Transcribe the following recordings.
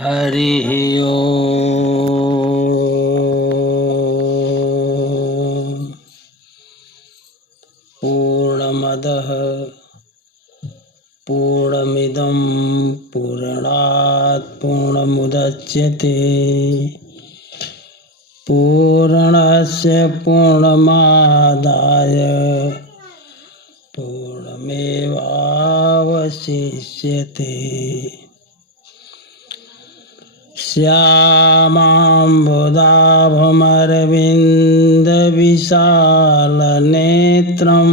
हरिः ओम्। पूर्णमदः पूर्णमिदं पूर्णात् पूर्णमुदच्यते पूर्णस्य पूर्णमादाय पूर्णमेवावशिष्यते। श्यामाम्बुदाभमरविन्दविशालनेत्रं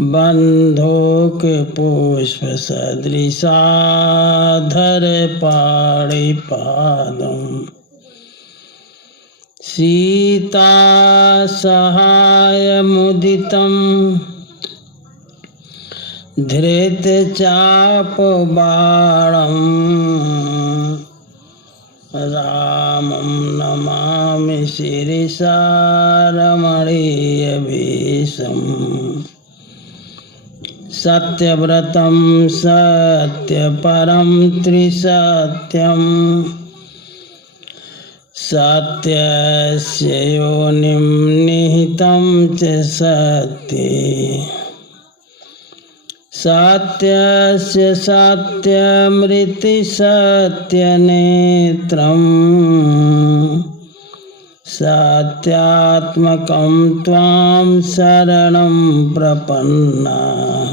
बन्धूकपुष्पसदृशाधरपाणिपादम् सीतासहायमुदितं धृतचापबाणं रामं नमामि शिरसा रमणीयवेषम्। सत्यव्रतं सत्यपरं त्रिसत्यम् सत्यस्य योनिं निहितं च सत्ये सत्यस्य सत्यमृतिसत्यनेत्रं सत्यात्मकं त्वां शरणं प्रपन्नाः।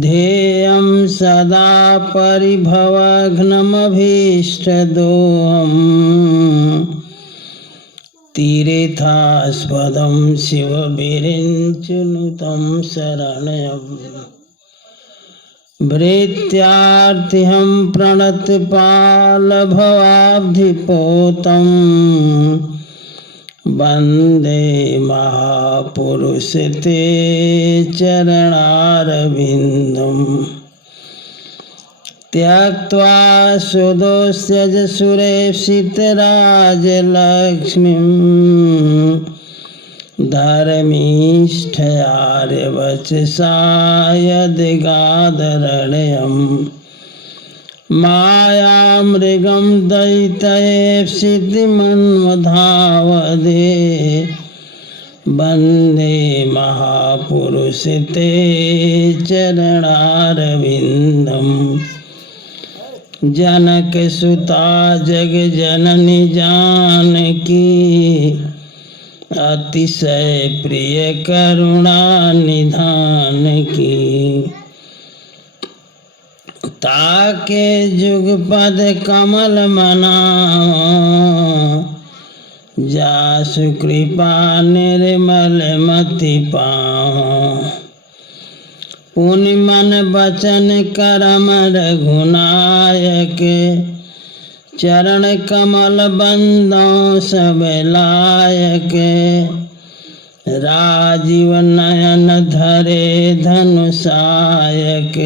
ध्येयं सदा परिभवघ्नमभीष्टदोहम् तीर्थास्पदं शिवविरिञ्चनुतं शरण्यम्। भृत्यार्थिहं प्रणतपालभवाब्धिपोतं वन्दे महापुरुष ते चरणारविन्दम्। त्यक्त्वा सुदोष्यज सुरेप्सितराजलक्ष्मीं धर्मीष्ठयार्यवचसा यदिगादरण्यम्। मायामृगं दयितयेप्सितमन्वधावदे वन्दे महापुरुष ते चरणारविन्दम्। जनकसुता जगजननी जानकी अतिशय प्रिय करुणा निधान की। ताके जुगपद कमल मनाओ जासु कृपा निर्मल मति पाओ। पुनि मन बचन करम रघुनायक चरण कमल बंदो सब लायक। राजीव नयन धरे धनुषायक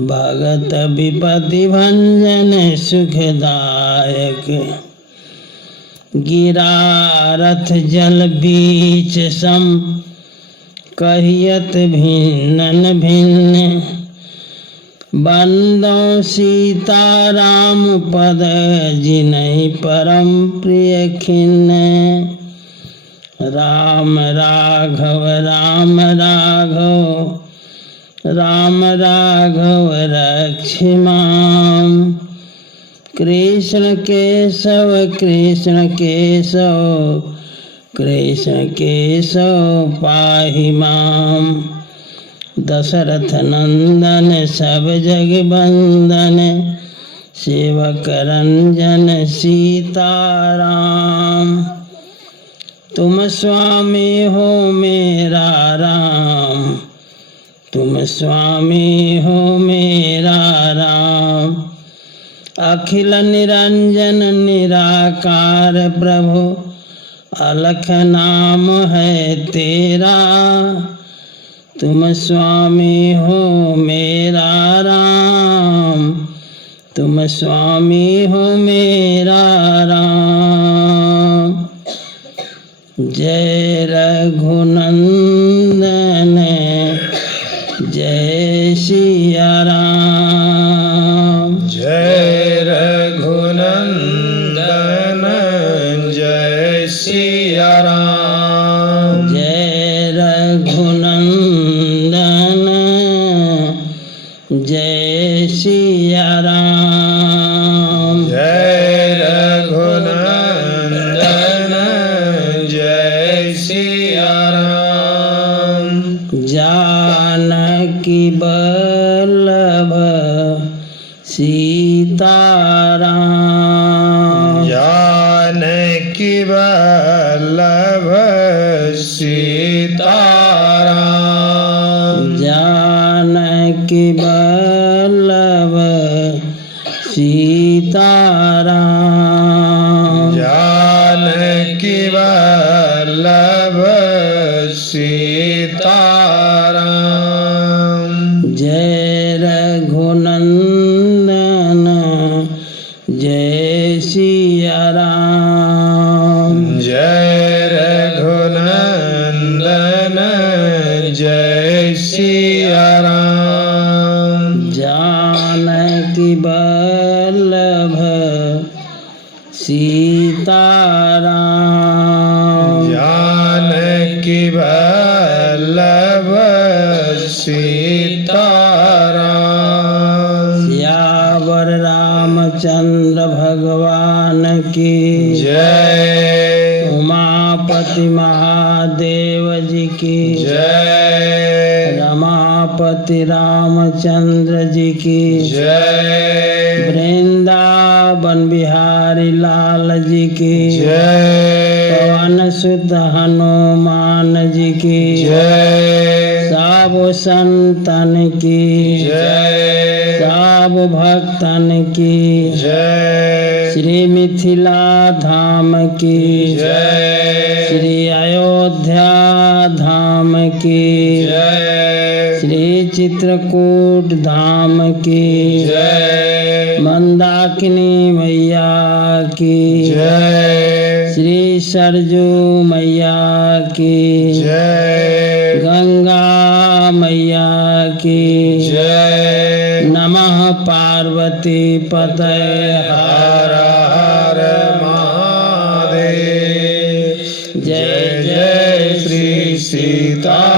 भगत विपति भंजन सुखदायक। गिरा रथ जल बीच सम कहियत भिन्नन भिन्न बंदो सीताराम पद जिनहि परम प्रिय खिन्न। राम राघव राम राघव राम राघव रक्षिमां। कृष्ण केशव कृष्ण केशव कृष्ण केशव पाहि मां। दशरथ नंदन सब जग बंदन सेवक रंजन सीताराम। तुम स्वामी हो मेरा राम तुम स्वामी हो मेरा राम। अखिल निरंजन निराकार प्रभु अलख नाम है तेरा। तुम स्वामी हो मेरा राम तुम स्वामी हो मेरा राम। जय रघुनंदन जय सिया राम। जय रघुनंदन जय सिया राम। जय रघुनंदन जय सिया राम। जय रघुनंदन जय सिया राम। जानकी बल्लभ सीताराम। जानकी वल्लभ सीताराम। जानकी बल्लभ सीताराम। जानकी वल्लभ सीताराम। जय रघुनंदन जय सिया राम। जय रघुनंदन जय सिया राम। जानकी बल्लभ सीताराम। जानकी वल्लभ सीताराम। सियावर रामचंद्र भगवान की जय। उमापति महादेव जी की जय। रमापति रामचंद्र जी की जय। वृंदावन बिहारी लाल जी की जय। पवन सुत हनुमान जी की जय। सब संतन की जय। सब भक्तन की जय। श्री मिथिला धाम की जय। श्री अयोध्या धाम की जय। श्री चित्रकूट धाम की जय। मंदाकिनी मैया की जय। श्री सरजू मैया की जय। गंगा मैया की जय। नमः पार्वती पतये हर हर महादेव। जय जय श्री सीताराम।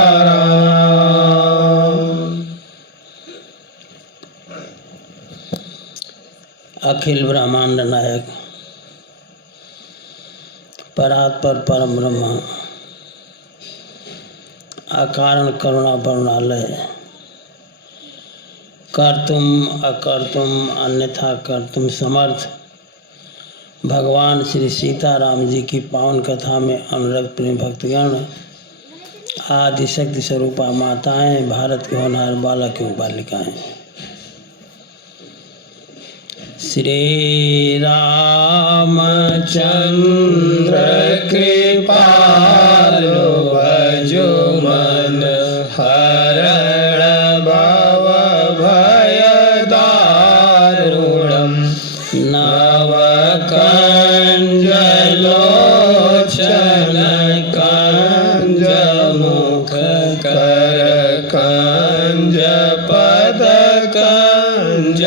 अखिल ब्रह्मांड नायक परात्पर परम ब्रह्म अकारण करुणा बरुणालय कर्तुम अकर्तुम अन्यथा कर्तुम समर्थ भगवान श्री सीताराम जी की पावन कथा में अनुरक्त प्रेम भक्तगण, आदि शक्ति स्वरूपा माताएं, भारत के होनहार बालक एवं बालिकाएं, श्री रामचंद्र कृपालो भजो मन हरण भव भय दारुणम् नवकञ्जलोचन कञ्ज मुख कर कञ्ज पद कञ्जारुणम्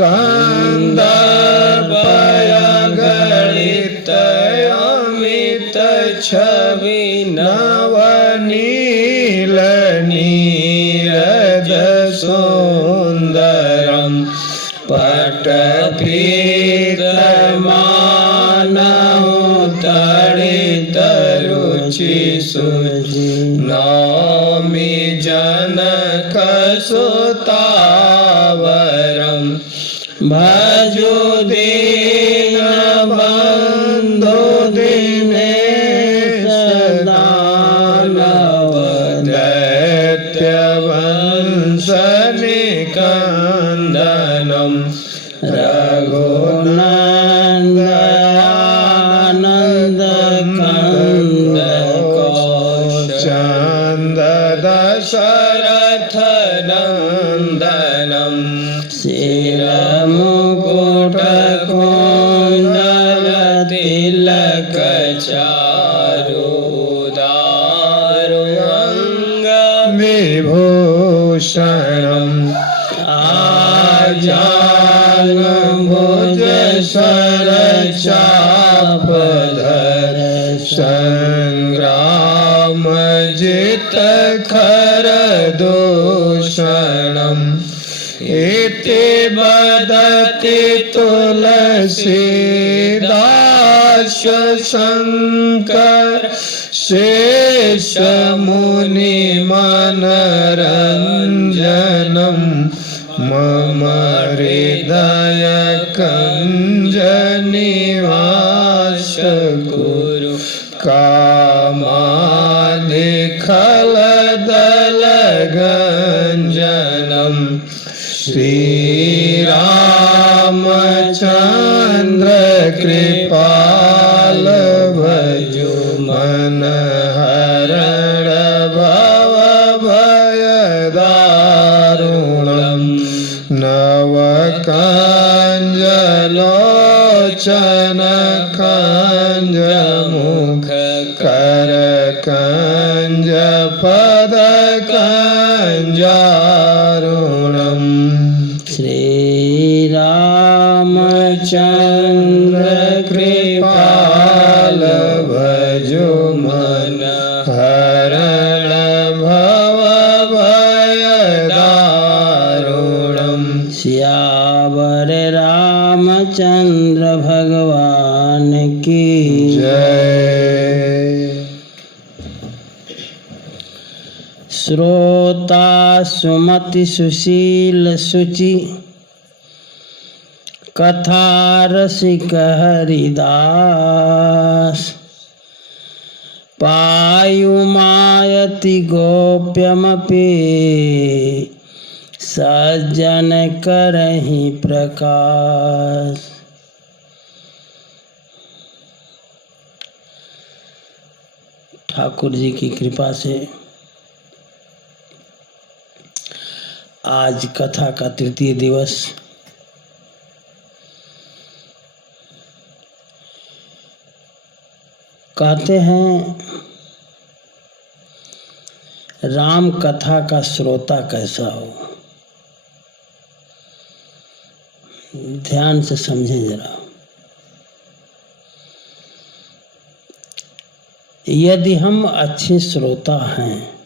कंदर्पयगणित अमित छवि नवनील नीरज सुंदरम् पटपीतमानहु तडित रुचि सुचि नौमि जनक सुतावरम् भजो दीन बंधु दिनेश दानव दैत्य वंश निकंदनम् रघुनंदन कंद चंद दशरथ नंदनम् शिरमुकुट कुंडल तिलक चारु दारु अंग विभूषितम् दूषणम् आजानुभुज शरचापधर संग्रामजित खरदूषणम् इति वदति तुलसीदास शंकर शेषमुनिमनरञ्जनं मम हृदय कञ्जनिवास कुरु कामादिखलदलगञ्जनम् श्रीरामचन्द्र कृपाल भजो मन हरण भव भयदारुणम् नवकञ्जलोचन कञ्जमुख कर कञ्ज पद कञ्जारुणम् श्रीरामचन्द्र कृपाल भजो मन हरण भव भयदारुणम् सियावर रामचंद्र भगवान की जय। श्रोता सुमति सुशील सुचि कथा रसिक हरिदास पायुमायति गोप्यमपि सज्जन करहि प्रकाश। ठाकुर जी की कृपा से आज कथा का तृतीय दिवस कहते हैं राम कथा का श्रोता कैसा हो। ध्यान से समझें जरा। यदि हम अच्छे श्रोता हैं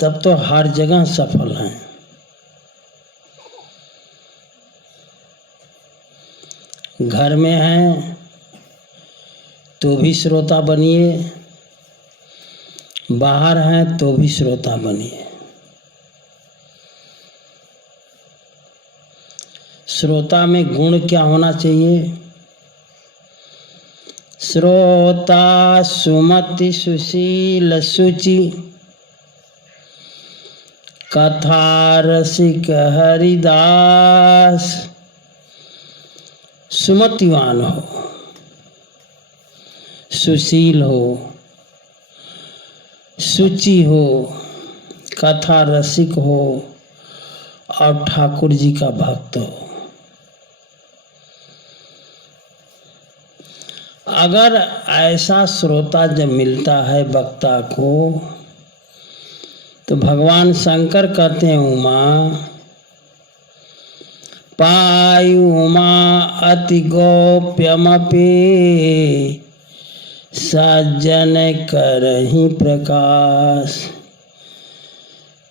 तब तो हर जगह सफल हैं। घर में हैं तो भी श्रोता बनिए, बाहर हैं तो भी श्रोता बनिए। श्रोता में गुण क्या होना चाहिए? श्रोता सुमति सुशील सुचि कथा रसिक हरिदास। सुमतिवान हो, सुशील हो, सुचि हो, कथा रसिक हो और ठाकुर जी का भक्त हो। अगर ऐसा श्रोता जब मिलता है वक्ता को तो भगवान शंकर कहते हैं उमा पायु उमा अति गोप्यमपि सज्जन करहि प्रकाश।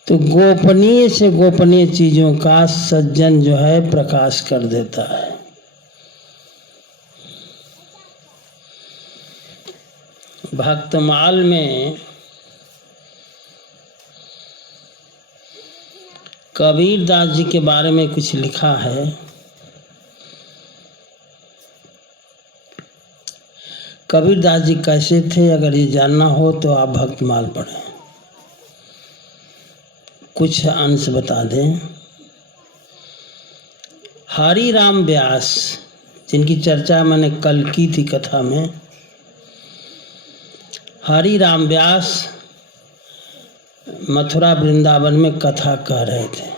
तो गोपनीय से गोपनीय चीजों का सज्जन जो है प्रकाश कर देता है। भक्तमाल में कबीर दास जी के बारे में कुछ लिखा है। कबीर दास जी कैसे थे, अगर ये जानना हो तो आप भक्तमाल पढ़ें। कुछ अंश बता दें। हरि राम व्यास, जिनकी चर्चा मैंने कल की थी कथा में, हरि राम व्यास मथुरा वृंदावन में कथा कह रहे थे।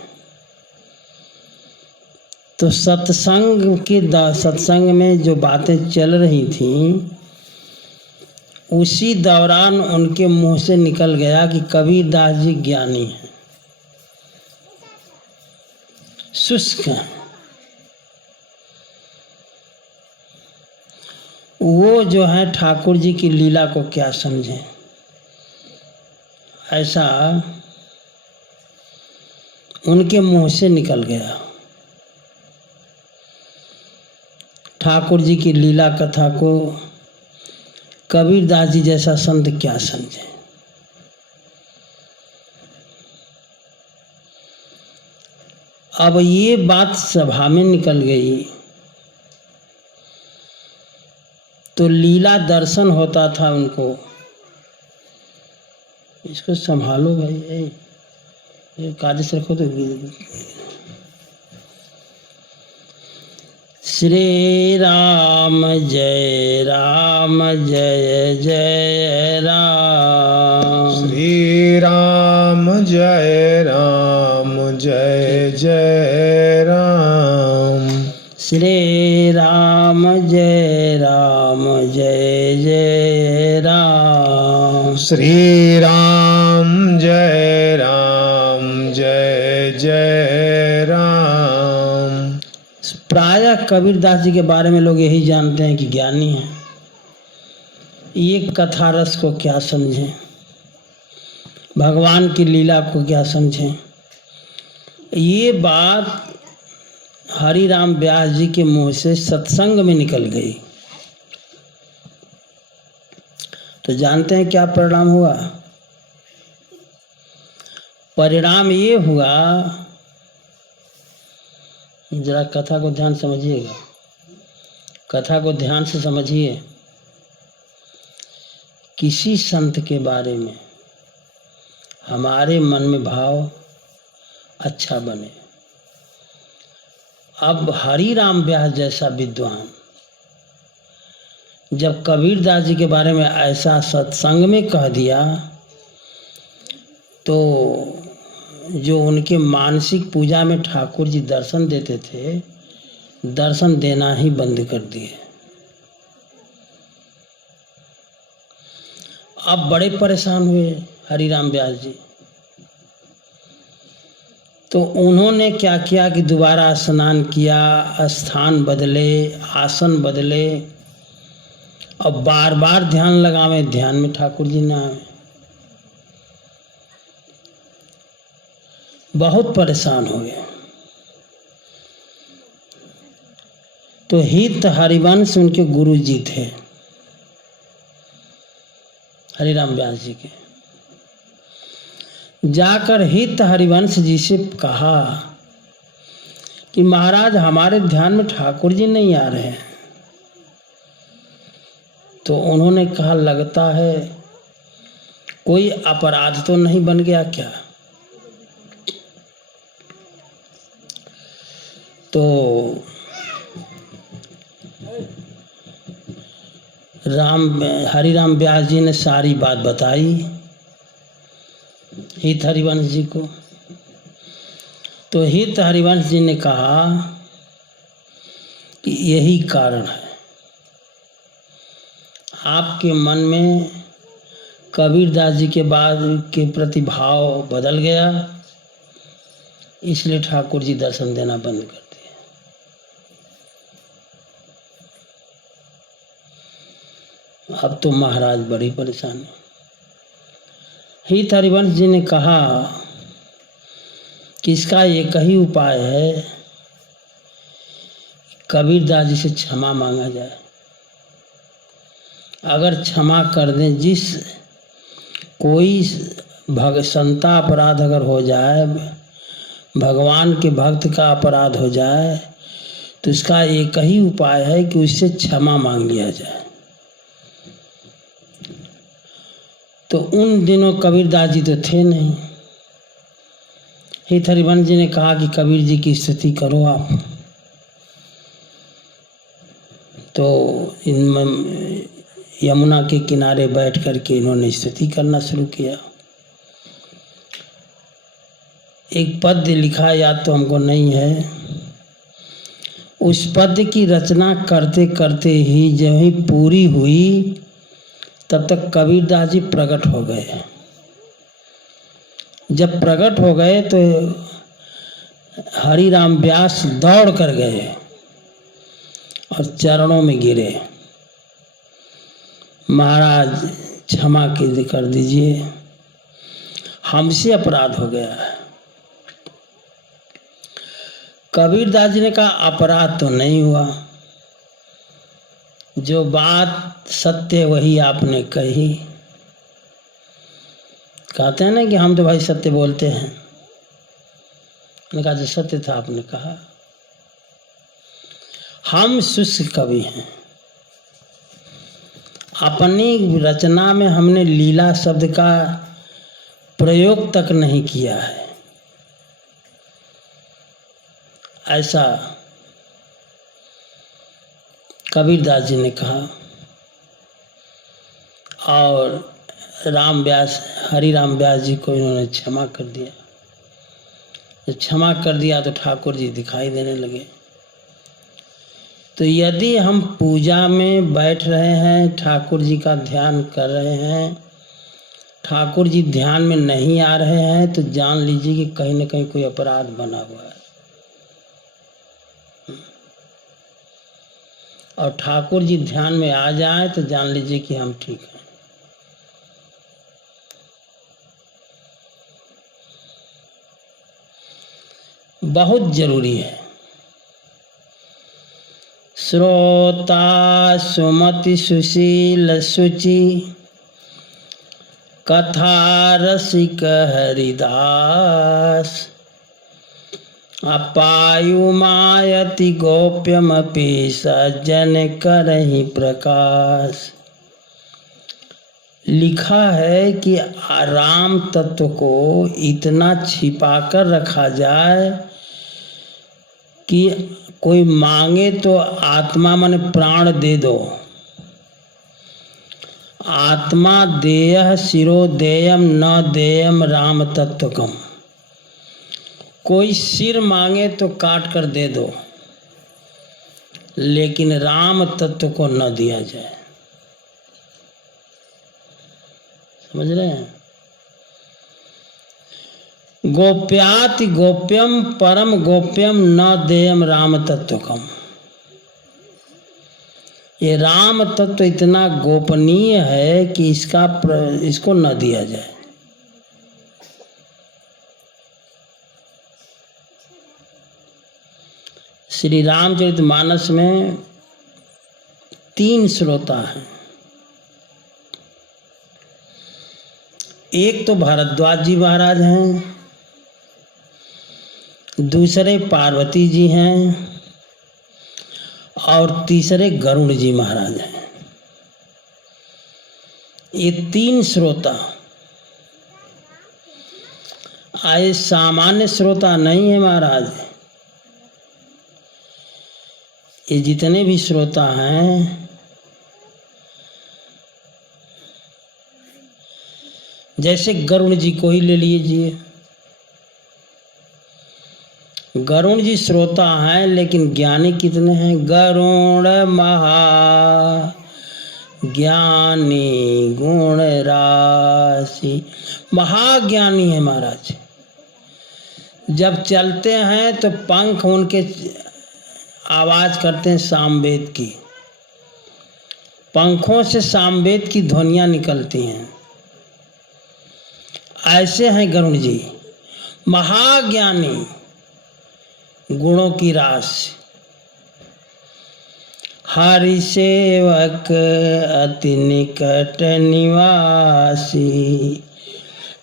तो सत्संग में जो बातें चल रही थीं उसी दौरान उनके मुंह से निकल गया कि कबीरदास जी ज्ञानी हैं, शुष्क हैं। वो जो है ठाकुर जी की लीला को क्या समझें, ऐसा उनके मुंह से निकल गया। ठाकुर जी की लीला कथा को कबीरदास जी जैसा संत क्या समझे। अब ये बात सभा में निकल गई तो लीला दर्शन होता था उनको। इसको संभालो भाई, ये कागज रखो तो। श्री राम जय जय राम। श्री राम जय जय राम। श्री राम जय जय राम। श्री राम जय जय राम। प्रायः कबीरदास जी के बारे में लोग यही जानते हैं कि ज्ञानी हैं। ये कथा रस को क्या समझें, भगवान की लीला को क्या समझें। ये बात हरिराम व्यास जी के मुंह से सत्संग में निकल गई तो जानते हैं क्या परिणाम हुआ। परिणाम ये हुआ, जरा कथा को ध्यान समझिएगा, कथा को ध्यान से समझिए। किसी संत के बारे में हमारे मन में भाव अच्छा बने। अब हरिराम व्यास जैसा विद्वान जब कबीरदास जी के बारे में ऐसा सत्संग में कह दिया तो जो उनके मानसिक पूजा में ठाकुर जी दर्शन देते थे, दर्शन देना ही बंद कर दिए। अब बड़े परेशान हुए हरिराम व्यास जी। तो उन्होंने क्या किया कि दोबारा स्नान किया, स्थान बदले, आसन बदले और बार बार ध्यान लगावे, ध्यान में ठाकुर जी ना आए। बहुत परेशान हो गए। तो हित हरिवंश उनके गुरु जी थे, हरिराम व्यास जी के। जाकर हित हरिवंश जी से कहा कि महाराज हमारे ध्यान में ठाकुर जी नहीं आ रहे हैं। तो उन्होंने कहा लगता है कोई अपराध तो नहीं बन गया क्या। तो हरिराम व्यास जी ने सारी बात बताई हित हरिवंश जी को। तो हित हरिवंश जी ने कहा कि यही कारण है, आपके मन में कबीरदास जी के बाद के प्रति भाव बदल गया, इसलिए ठाकुर जी दर्शन देना बंद कर दिए। अब तो महाराज बड़ी परेशानी। हित हरिवंश जी ने कहा कि इसका एक ही उपाय है, कबीरदास जी से क्षमा मांगा जाए। अगर क्षमा कर दें, जिस कोई संता अपराध अगर हो जाए, भगवान के भक्त का अपराध हो जाए, तो इसका एक ही उपाय है कि उससे क्षमा मांग लिया जाए। तो उन दिनों कबीरदास जी तो थे नहीं। हित हरिवंश जी ने कहा कि कबीर जी की स्तुति करो आप। तो यमुना के किनारे बैठ कर के इन्होंने स्तुति करना शुरू किया। एक पद्य लिखा, याद तो हमको नहीं है। उस पद्य की रचना करते करते ही जब ही पूरी हुई तब तक कबीरदास जी प्रकट हो गए। जब प्रकट हो गए तो हरि राम व्यास दौड़ कर गए और चरणों में गिरे, महाराज क्षमा कर दीजिए, हमसे अपराध हो गया है। कबीरदास जी ने कहा अपराध तो नहीं हुआ, जो बात सत्य वही आपने कही। कहते हैं ना कि हम तो भाई सत्य बोलते हैं। मैंने कहा जो सत्य था आपने कहा। हम शुष्क कवि हैं, अपनी रचना में हमने लीला शब्द का प्रयोग तक नहीं किया है, ऐसा कबीरदास जी ने कहा। और हरि राम व्यास जी को इन्होंने क्षमा कर दिया। जब क्षमा कर दिया तो ठाकुर जी दिखाई देने लगे। तो यदि हम पूजा में बैठ रहे हैं, ठाकुर जी का ध्यान कर रहे हैं, ठाकुर जी ध्यान में नहीं आ रहे हैं, तो जान लीजिए कि कहीं ना कहीं कोई अपराध बना हुआ है। और ठाकुर जी ध्यान में आ जाए तो जान लीजिए कि हम ठीक हैं। बहुत जरूरी है। श्रोता सुमति सुशील सुचि, कथा रसिक हरिदास, अपायु मायति गोप्यमपि सज्जन करहि प्रकाश। लिखा है कि राम तत्व को इतना छिपा कर रखा जाए कि कोई मांगे तो आत्मा मन प्राण दे दो। आत्मा देयः शिरो देयम न देयम राम तत्वकम। कोई सिर मांगे तो काट कर दे दो, लेकिन राम तत्व को न दिया जाए। समझ रहे हैं? गोप्याति गोप्यम परम गोप्यम न देयम राम तत्वकम। ये राम तत्व इतना गोपनीय है कि इसको न दिया जाए। श्री रामचरितमानस में 3 श्रोता हैं। एक तो भारद्वाज जी महाराज हैं, दूसरे पार्वती जी हैं और तीसरे गरुड़ जी महाराज हैं। ये 3 श्रोता आए, सामान्य श्रोता नहीं है महाराज। ये जितने भी श्रोता हैं, जैसे गरुड़ जी को ही ले लीजिए। गरुड़ जी श्रोता हैं, लेकिन ज्ञानी कितने हैं? गरुड़ महा ज्ञानी गुण राशि, महाज्ञानी है महाराज। जब चलते हैं तो पंख उनके आवाज करते हैं सामवेद की। पंखों से सामवेद की ध्वनियां निकलती हैं। ऐसे हैं गरुड़ जी, महाज्ञानी, गुणों की राशि। हरि सेवक अति निकट निवासी।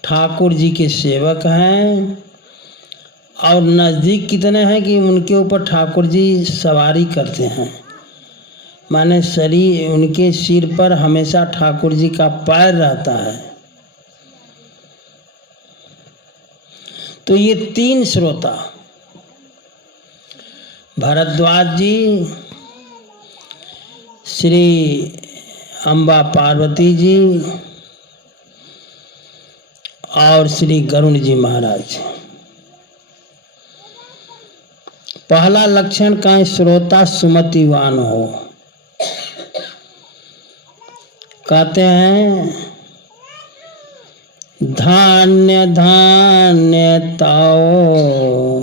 ठाकुर जी के सेवक हैं और नज़दीक कितने हैं कि उनके ऊपर ठाकुर जी सवारी करते हैं। माने शरीर, उनके सिर पर हमेशा ठाकुर जी का पैर रहता है। तो ये 3 श्रोता, भारद्वाज जी, श्री अम्बा पार्वती जी और श्री गरुड़ जी महाराज। पहला लक्षण का श्रोता सुमतिवान हो। कहते हैं धान्य धान्य ताओ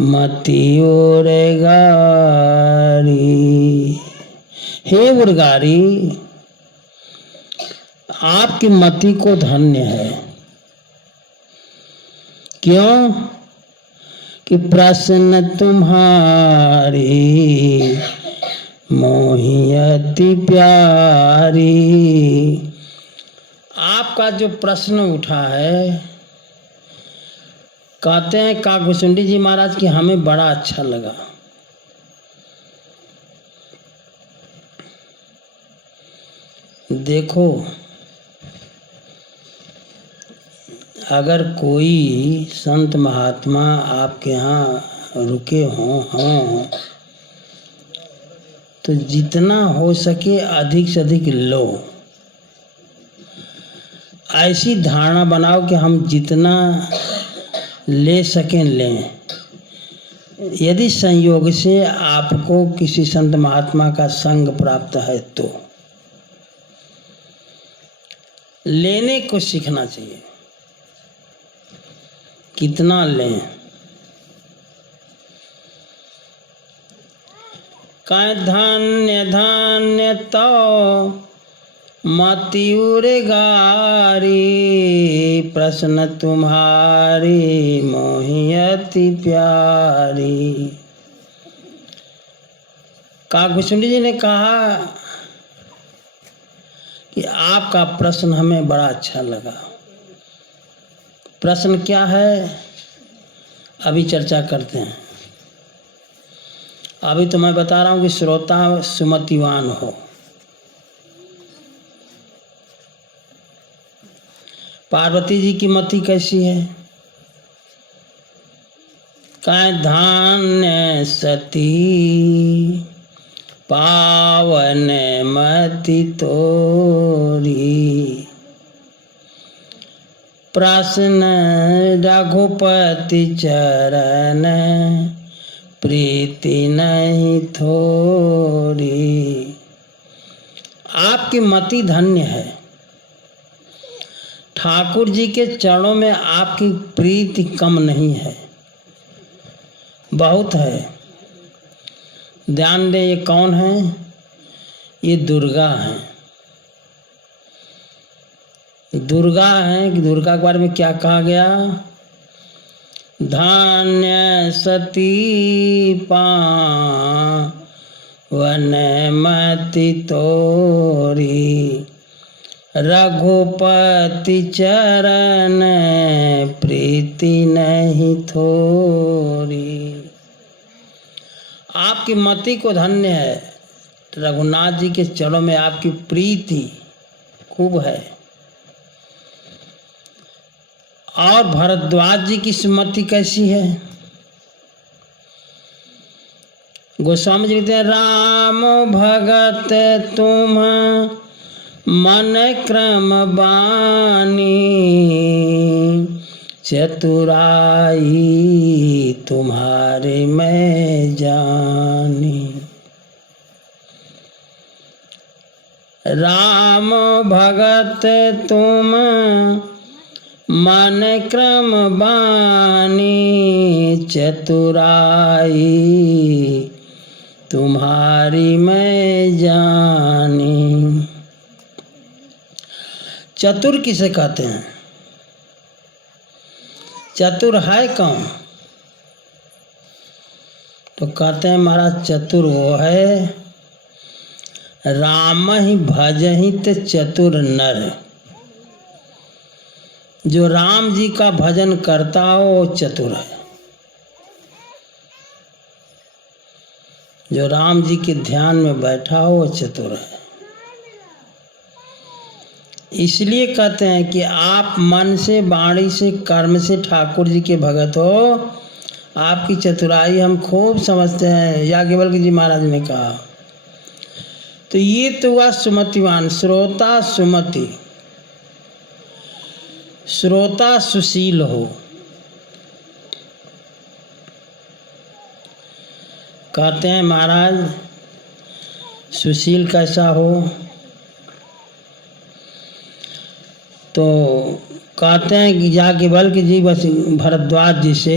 मति उर्गारी। हे उर्गारी, आपकी मति को धन्य है। क्यों? कि प्रश्न तुम्हारी मोहि अति प्यारी। आपका जो प्रश्न उठा है, कहते हैं काकभूषुंडी जी महाराज कि हमें बड़ा अच्छा लगा। देखो, अगर कोई संत महात्मा आपके यहाँ रुके हों तो जितना हो सके अधिक से अधिक लो। ऐसी धारणा बनाओ कि हम जितना ले सकें लें। यदि संयोग से आपको किसी संत महात्मा का संग प्राप्त है तो लेने को सीखना चाहिए। कितना लें? कह धान्य धान्य तो मति उर्गारी। प्रश्न तुम्हारी मोहि अति प्यारी। काकभूषुंडी जी ने कहा कि आपका प्रश्न हमें बड़ा अच्छा लगा। प्रश्न क्या है, अभी चर्चा करते हैं। अभी तो मैं बता रहा हूं कि श्रोता सुमतिवान हो। पार्वती जी की मति कैसी है? कह धान्य सती पावन मति तोरी। प्रश्न रघुपति चरण प्रीति नहीं थोरी। आपकी मति धन्य है। ठाकुर जी के चरणों में आपकी प्रीति कम नहीं है, बहुत है। ध्यान दें, ये कौन है? ये दुर्गा है। दुर्गा है कि दुर्गा के बारे में क्या कहा गया? धान्य सती पावन मति तोरी। रघुपति चरण प्रीति नहीं थोरी। आपकी मति को धन्य है। रघुनाथ जी के चरणों में आपकी प्रीति खूब है। और भरद्वाज जी की मति कैसी है? गोस्वामी जी कहते हैं राम भगत तुम मन क्रम बानी। चतुराई तुम्हारे मैं जानी। राम भगत तुम मन क्रम बानी। चतुराई तुम्हारी मैं जानी। चतुर किसे कहते हैं? चतुर है कौन? तो कहते हैं महाराज चतुर वो है राम ही भजहित चतुर नर। जो राम जी का भजन करता हो वो चतुर है। जो राम जी के ध्यान में बैठा हो वो चतुर है। इसलिए कहते हैं कि आप मन से, वाणी से, कर्म से ठाकुर जी के भगत हो। आपकी चतुराई हम खूब समझते हैं, याज्ञवल्क्य जी महाराज ने कहा। तो ये तो हुआ सुमतिवान, श्रोता सुमति। श्रोता सुशील हो। कहते हैं महाराज सुशील कैसा हो? तो कहते हैं कि याज्ञवल्क्य जी बस भरद्वाज जी से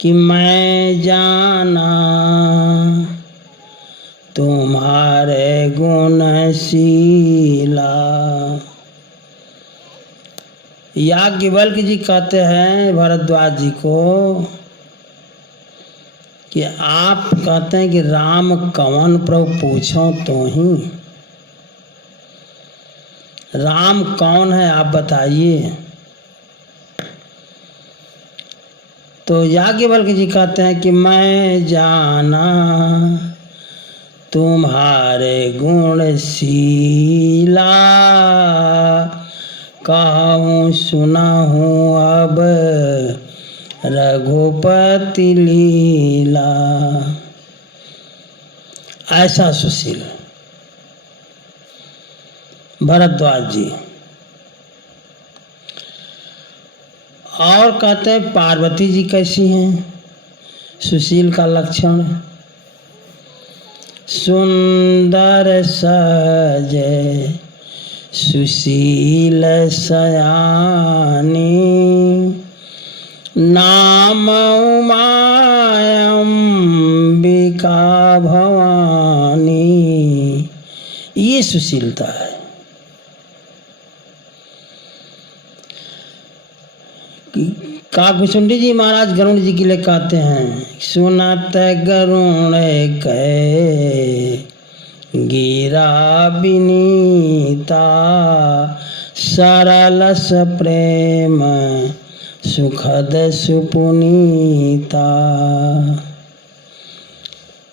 कि मैं जाना तुम्हारे गुणशीला। याज्ञवल्क्य जी कहते हैं भरद्वाज जी को कि आप कहते हैं कि राम कवन प्रभु पूछो तो ही, राम कौन है आप बताइए। तो याज्ञवल्क्य जी कहते हैं कि मैं जाना तुम्हारे गुणशीला, कहूँ सुना हूँ अब रघुपति लीला। ऐसा सुशील भरद्वाज जी। और कहते हैं पार्वती जी कैसी हैं, सुशील का लक्षण। सुंदर सजे सुशील सयानी, नाम उमायंबिका भवानी। ये सुशीलता है। काकभूषुंडी जी महाराज गरुड़ जी के लिए कहते हैं, सुनत गरुण कहे गिरा विनीता, सरलस प्रेम सुखद सुपुनीता।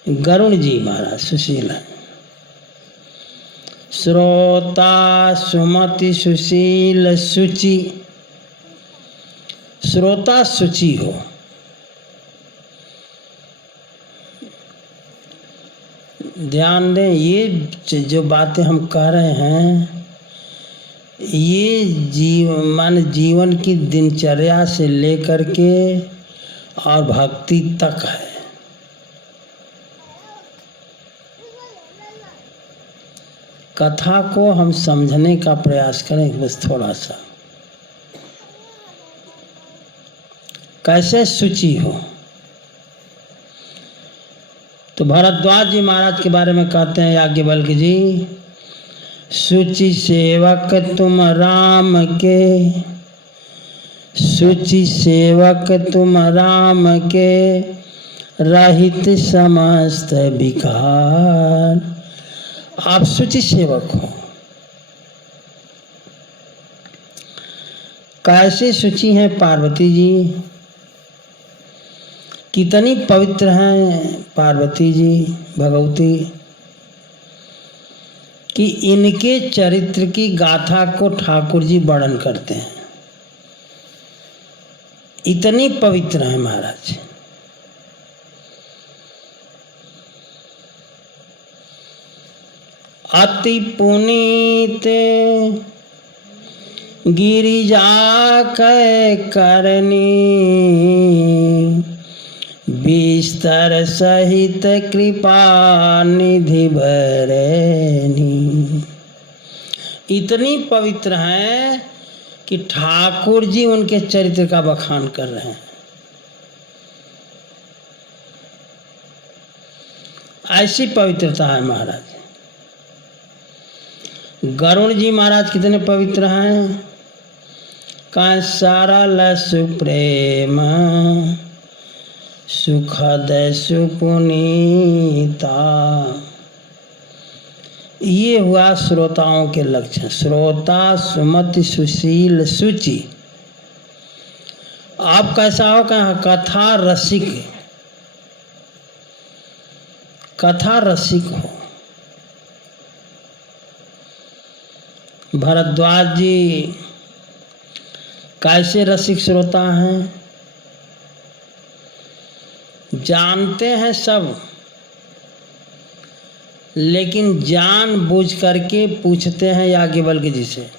गरुड़ जी महाराज सुशील है। श्रोता सुमति सुशील सुचि, श्रोता सुचि हो। ध्यान दें, ये जो बातें हम कह रहे हैं ये जीवन की दिनचर्या से लेकर के और भक्ति तक है। कथा को हम समझने का प्रयास करें बस थोड़ा सा। कैसे शुचि हो। तो भरद्वाज जी महाराज के बारे में कहते हैं याज्ञवल्क्य जी, शुचि सेवक तुम राम के, शुचि सेवक तुम राम के, रहित समस्त विकार। आप शुचि सेवक हो। कैसे शुचि हैं पार्वती जी, कितनी पवित्र हैं पार्वती जी भगवती, कि इनके चरित्र की गाथा को ठाकुर जी वर्णन करते हैं। इतनी पवित्र है महाराज। अति पुनीत गिरिजा कै करनी, बिस्तर सहित कृपा निधि भरनी। इतनी पवित्र हैं कि ठाकुर जी उनके चरित्र का बखान कर रहे हैं। ऐसी पवित्रता है महाराज। गरुड़ जी महाराज कितने पवित्र हैं। का सरल सुप्रेम सुखद सुपुनीता। ये हुआ श्रोताओं के लक्षण। श्रोता सुमति सुशील सुचि। आप कैसा हो, कहा कथा रसिक, कथा रसिक हो। भरद्वाज जी कैसे रसिक श्रोता हैं, जानते हैं सब, लेकिन जानबूझ करके पूछते हैं याज्ञवल्क्य जी से।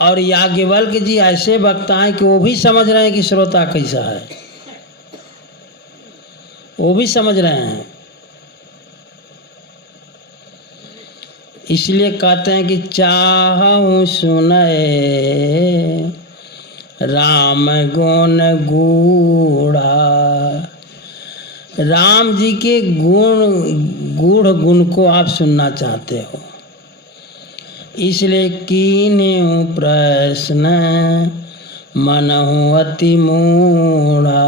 और याज्ञवल्क्य जी ऐसे वक्ता हैं कि वो भी समझ रहे हैं कि श्रोता कैसा है, वो भी समझ रहे हैं। इसलिए कहते हैं कि चाहूँ सुनए राम गुण गूढ़ा। राम जी के गूढ़ गुण को आप सुनना चाहते हो, इसलिए कीन्हु प्रश्न मनहु अति मूढ़ा।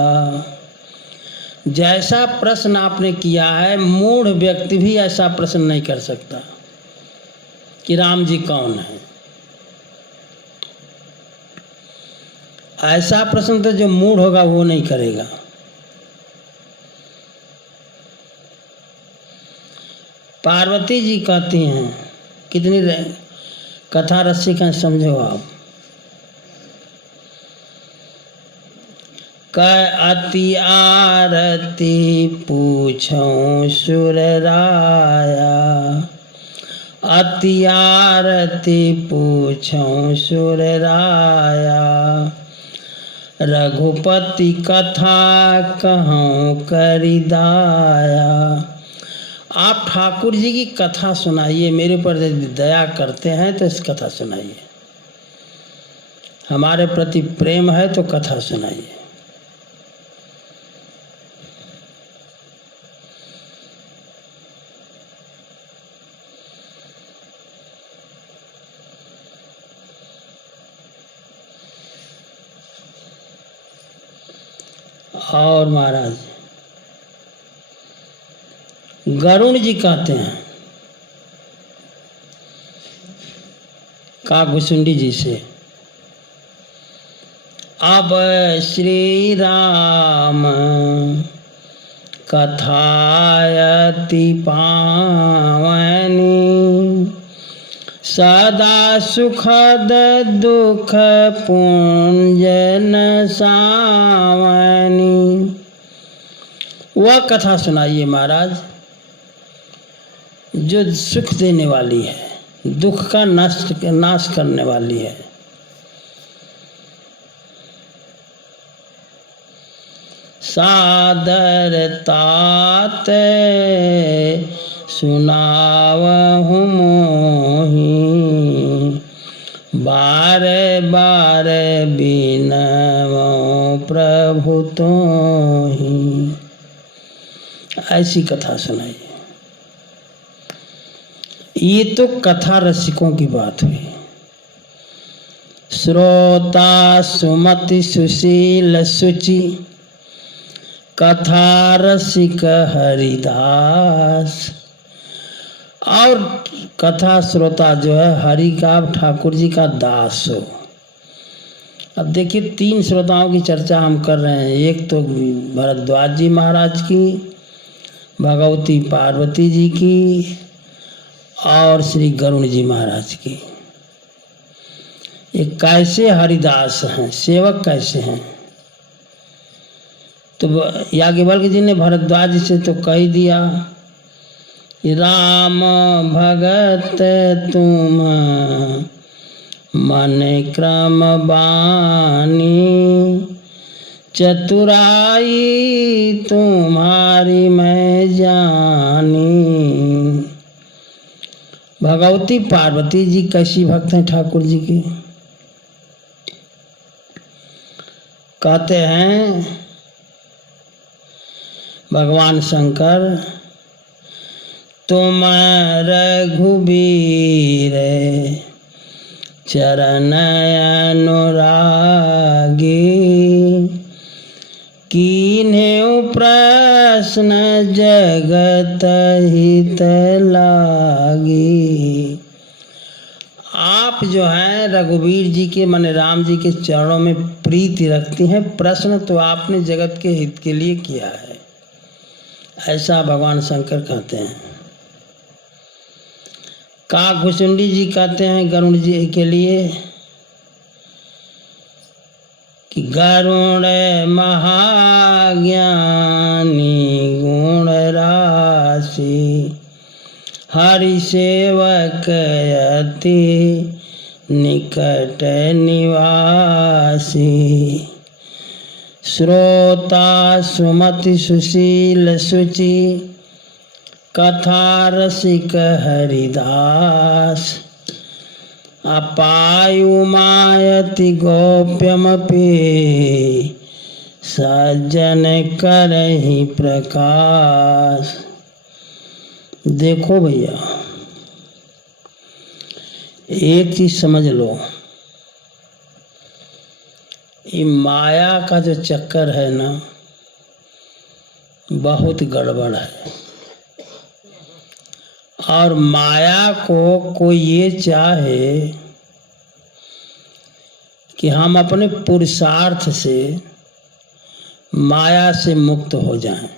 जैसा प्रश्न आपने किया है, मूढ़ व्यक्ति भी ऐसा प्रश्न नहीं कर सकता कि राम जी कौन है। ऐसा प्रश्न तो जो मूढ़ होगा वो नहीं करेगा। पार्वती जी कहती हैं, कितनी कथा रसिक हैं समझो आप। कै अति आरती पूछूं सुर राया, अति आरती पूछूं सुर राया, रघुपति कथा कहूँ करिदाया। आप ठाकुर जी की कथा सुनाइए, मेरे पर यदि दया करते हैं तो इस कथा सुनाइए। हमारे प्रति प्रेम है तो कथा सुनाइए। और महाराज गरुण जी कहते हैं कागभुसुंडी जी से, अब श्री राम कथायति पावनी, सदा सुखद दुख पुंजन सावनी। वह कथा सुनाइए महाराज जो सुख देने वाली है, दुख का नाश करने वाली है। सादर तात सुनावहु मोहि, बारे बारे बिनवो प्रभु तोहि। ऐसी कथा सुनाइए। ये तो कथा रसिकों की बात हुई। श्रोता सुमति सुशील सुचि, कथा रसिक हरिदास। और कथा श्रोता जो है हरि का, ठाकुर जी का दास हो। अब देखिए 3 श्रोताओं की चर्चा हम कर रहे हैं। एक तो भरद्वाज जी महाराज की, भगवती पार्वती जी की और श्री गरुण जी महाराज की। ये कैसे हरिदास हैं, सेवक कैसे हैं। तो याज्ञवल्क्य जी ने भरद्वाज से तो कह दिया, राम भगत तुम मन क्रम बानी, चतुराई तुम्हारी मैं जानी। भगवती पार्वती जी कैसी भक्त हैं ठाकुर जी की। कहते हैं भगवान शंकर, तुम रघुबीर चरण अनुरागी, कीन्हु प्रश्न जगत हित लागी। आप जो हैं रघुवीर जी के माने राम जी के चरणों में प्रीति रखती हैं, प्रश्न तो आपने जगत के हित के लिए किया है। ऐसा भगवान शंकर कहते हैं। कागभुसुंडी जी कहते हैं गरुण जी के लिए कि गरुण महाज्ञानी गुण राशि, हरि सेवक अति निकट निवासी। श्रोता सुमति सुशील सुचि, कथा रसिक हरिदास अपायु मायति गोप्यमपि सज्जन करहि प्रकाश। देखो भैया, एक चीज समझ लो, ये माया का जो चक्कर है ना, बहुत गड़बड़ है। और माया को कोई ये चाहे कि हम अपने पुरुषार्थ से माया से मुक्त हो जाएं,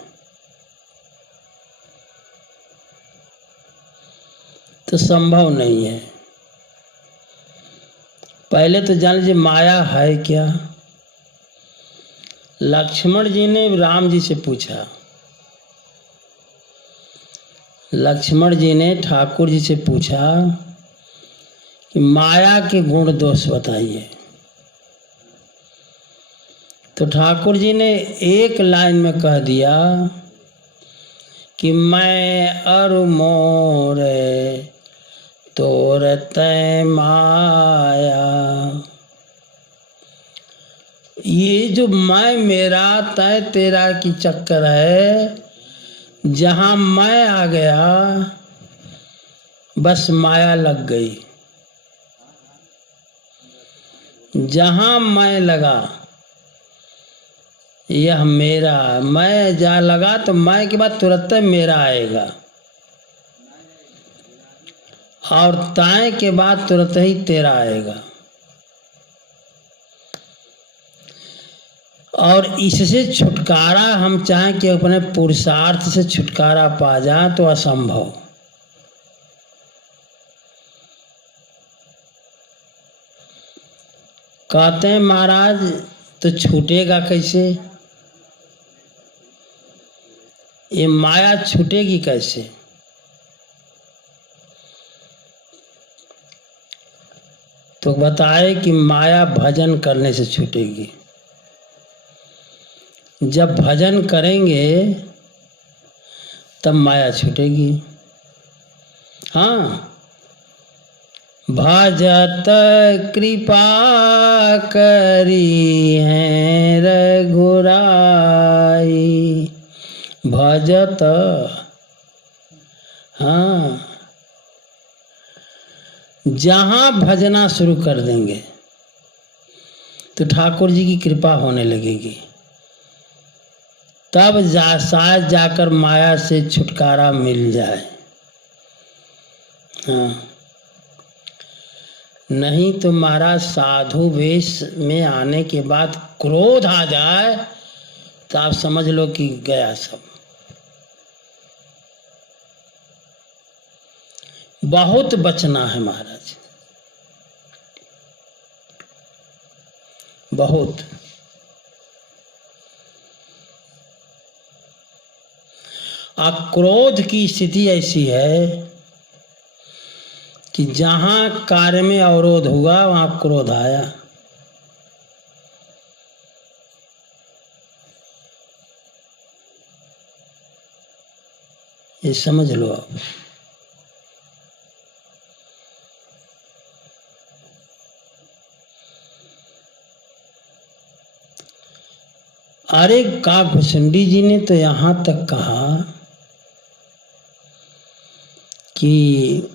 तो संभव नहीं है। पहले तो जान लीजिए माया है क्या। लक्ष्मण जी ने राम जी से पूछा, लक्ष्मण जी ने ठाकुर जी से पूछा कि माया के गुण दोष बताइए। तो ठाकुर जी ने एक लाइन में कह दिया कि मैं अरु मोर तोर तै माया। ये जो मैं मेरा तय तेरा की चक्कर है, जहां मैं आ गया बस माया लग गई। जहां मैं लगा यह मेरा, मैं जहाँ लगा तो मैं के बाद तुरंत मेरा आएगा, और ताए के बाद तुरंत ही तेरा आएगा। और इससे छुटकारा हम चाहें कि अपने पुरुषार्थ से छुटकारा पा जाए तो असंभव। कहते हैं महाराज तो छूटेगा कैसे, ये माया छूटेगी कैसे। तो बताए कि माया भजन करने से छूटेगी। जब भजन करेंगे तब माया छूटेगी। हाँ, भजत कृपा करी है रघुराई। भजत, हाँ, जहाँ भजना शुरू कर देंगे तो ठाकुर जी की कृपा होने लगेगी, तब शायद जाकर माया से छुटकारा मिल जाए। हाँ, नहीं तो महाराज साधु वेश में आने के बाद क्रोध आ जाए तो आप समझ लो कि गया सब। बहुत बचना है महाराज, बहुत। क्रोध की स्थिति ऐसी है कि जहां कार्य में अवरोध हुआ वहां क्रोध आया। ये समझ लो आप। अरे काकभूषुंडी जी ने तो यहाँ तक कहा कि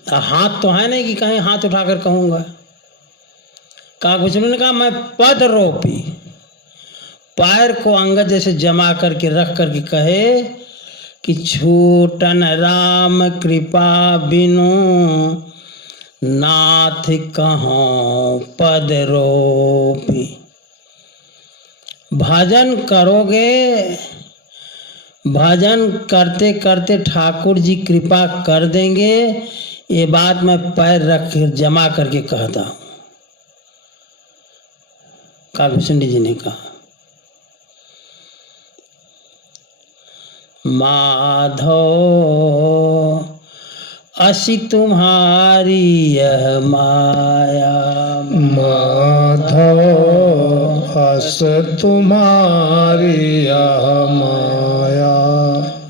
हाथ तो है नहीं कि कहीं हाथ उठाकर कहूँगा। काकभूषुंडी ने कहा मैं पद रोपी, पैर को अंगद जैसे जमा करके रख करके कहे कि छूटन राम कृपा बिनु नाथ कहाँ पद रोपी। भजन करोगे, भजन करते करते ठाकुर जी कृपा कर देंगे। ये बात मैं पैर रख जमा करके कहता हूँ, काकभूषुंडी जी ने कहा। माधो असी तुम्हारी यह माया, माधव अस तुम्हारी यह माया।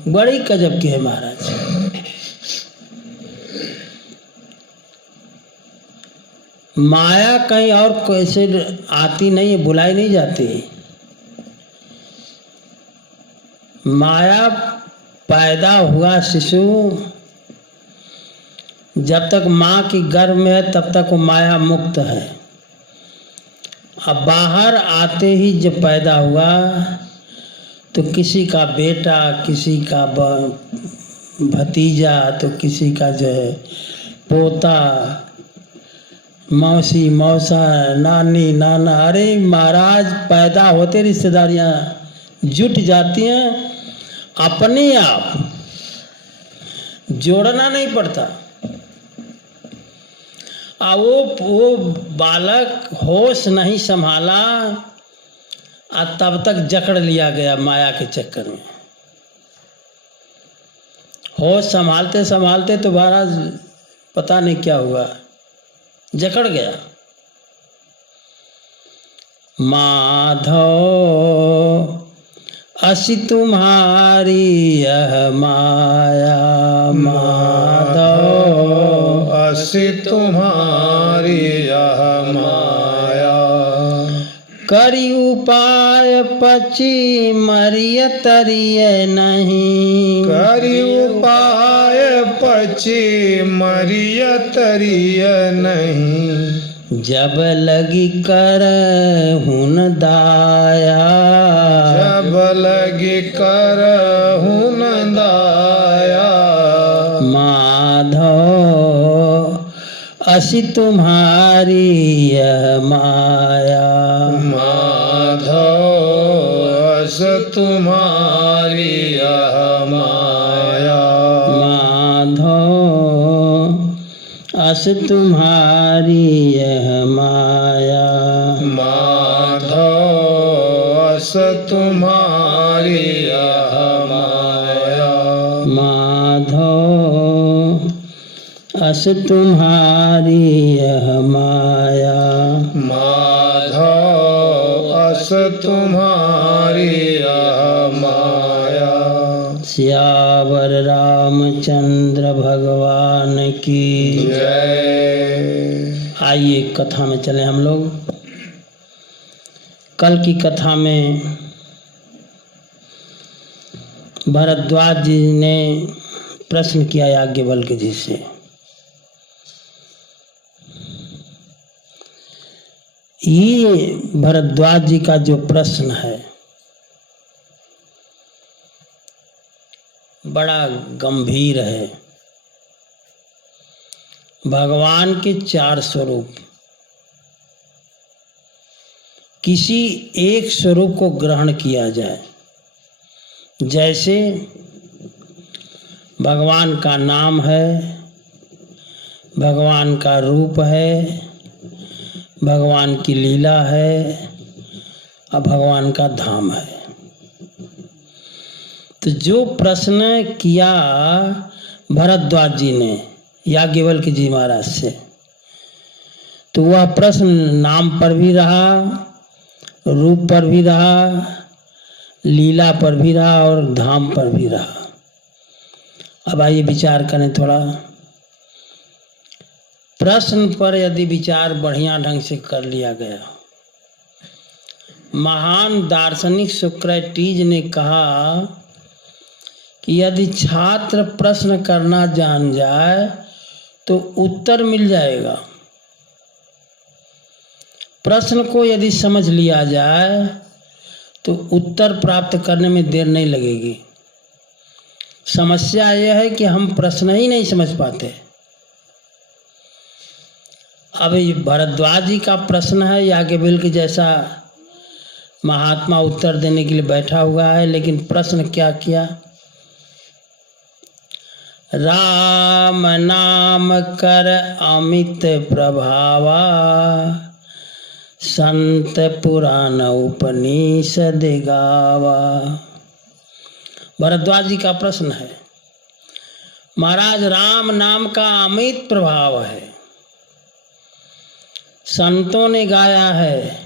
बड़ी गजब की है महाराज। माया कहीं और कैसे आती नहीं है, बुलाई नहीं जाती। माया पैदा हुआ शिशु जब तक माँ की गर्भ में है तब तक वो माया मुक्त है। अब बाहर आते ही जब पैदा हुआ तो किसी का बेटा, किसी का भतीजा, तो किसी का जो है पोता, मौसी, मौसा, नानी, नाना। अरे महाराज, पैदा होते रिश्तेदारियाँ जुट जाती हैं अपने आप, जोड़ना नहीं पड़ता। वो बालक होश नहीं संभाला और तब तक जकड़ लिया गया माया के चक्कर में। होश संभालते संभालते तो महाराज पता नहीं क्या हुआ, जकड़ गया। माधव असी तुम्हारी यह माया, माधव असी तुम्हारी यह माया। करी उपाय पची मरिय तरिय नहीं, करी उपाय पची मरिय तरिय नहीं। जब लगी कर हुन दाया, जब लगी कर हुन दाया। माधव असी तुम्हारी यह माया, माधव अस तुम्हारी यह माया। माधव अस तुम्हारी यह माया, माधव अस तुम्हारी यह माया। माधव अस तुम्हारी यह माया। माधव अस तुम्हारी यह माया। सियावर रामचंद्र भगवान की जय। आइए कथा में चले हम लोग। कल की कथा में भरद्वाज जी ने प्रश्न किया याज्ञवल्क्य जी से। ये भरद्वाज जी का जो प्रश्न है बड़ा गंभीर है। भगवान के 4 स्वरूप, किसी एक स्वरूप को ग्रहण किया जाए, जैसे भगवान का नाम है, भगवान का रूप है, भगवान की लीला है और भगवान का धाम है। तो जो प्रश्न किया भरद्वाज जी ने याज्ञवल्क्य जी महाराज से, तो वह प्रश्न नाम पर भी रहा, रूप पर भी रहा, लीला पर भी रहा और धाम पर भी रहा। अब आइए विचार करें थोड़ा। प्रश्न पर यदि विचार बढ़िया ढंग से कर लिया गया, महान दार्शनिक सोक्रेटिस ने कहा कि यदि छात्र प्रश्न करना जान जाए तो उत्तर मिल जाएगा। प्रश्न को यदि समझ लिया जाए तो उत्तर प्राप्त करने में देर नहीं लगेगी। समस्या यह है कि हम प्रश्न ही नहीं समझ पाते। अब ये भरद्वाज जी का प्रश्न है, याज्ञवल्क्य जैसा महात्मा उत्तर देने के लिए बैठा हुआ है, लेकिन प्रश्न क्या किया? राम नाम कर अमित प्रभावा, संत पुराण उपनिषद गावा। भरद्वाज जी का प्रश्न है। महाराज, राम नाम का अमित प्रभाव है, संतों ने गाया है,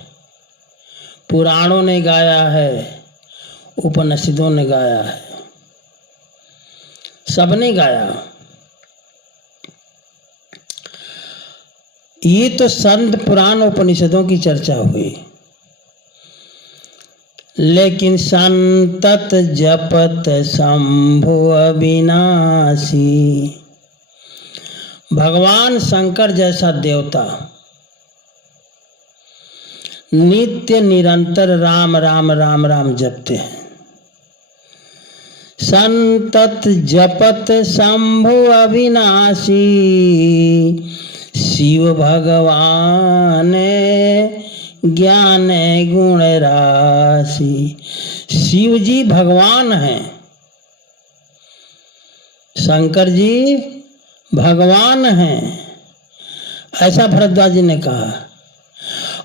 पुराणों ने गाया है, उपनिषदों ने गाया है, सबने गाया। ये तो संत पुराण उपनिषदों की चर्चा हुई, लेकिन संतत जपत शंभु अविनाशी, भगवान शंकर जैसा देवता नित्य निरंतर राम राम राम राम जपते हैं। संतत जपत शंभु अविनाशी, शिव भगवान ज्ञान गुण राशि। शिव जी भगवान हैं, शंकर जी भगवान हैं, ऐसा भरद्वाज जी ने कहा।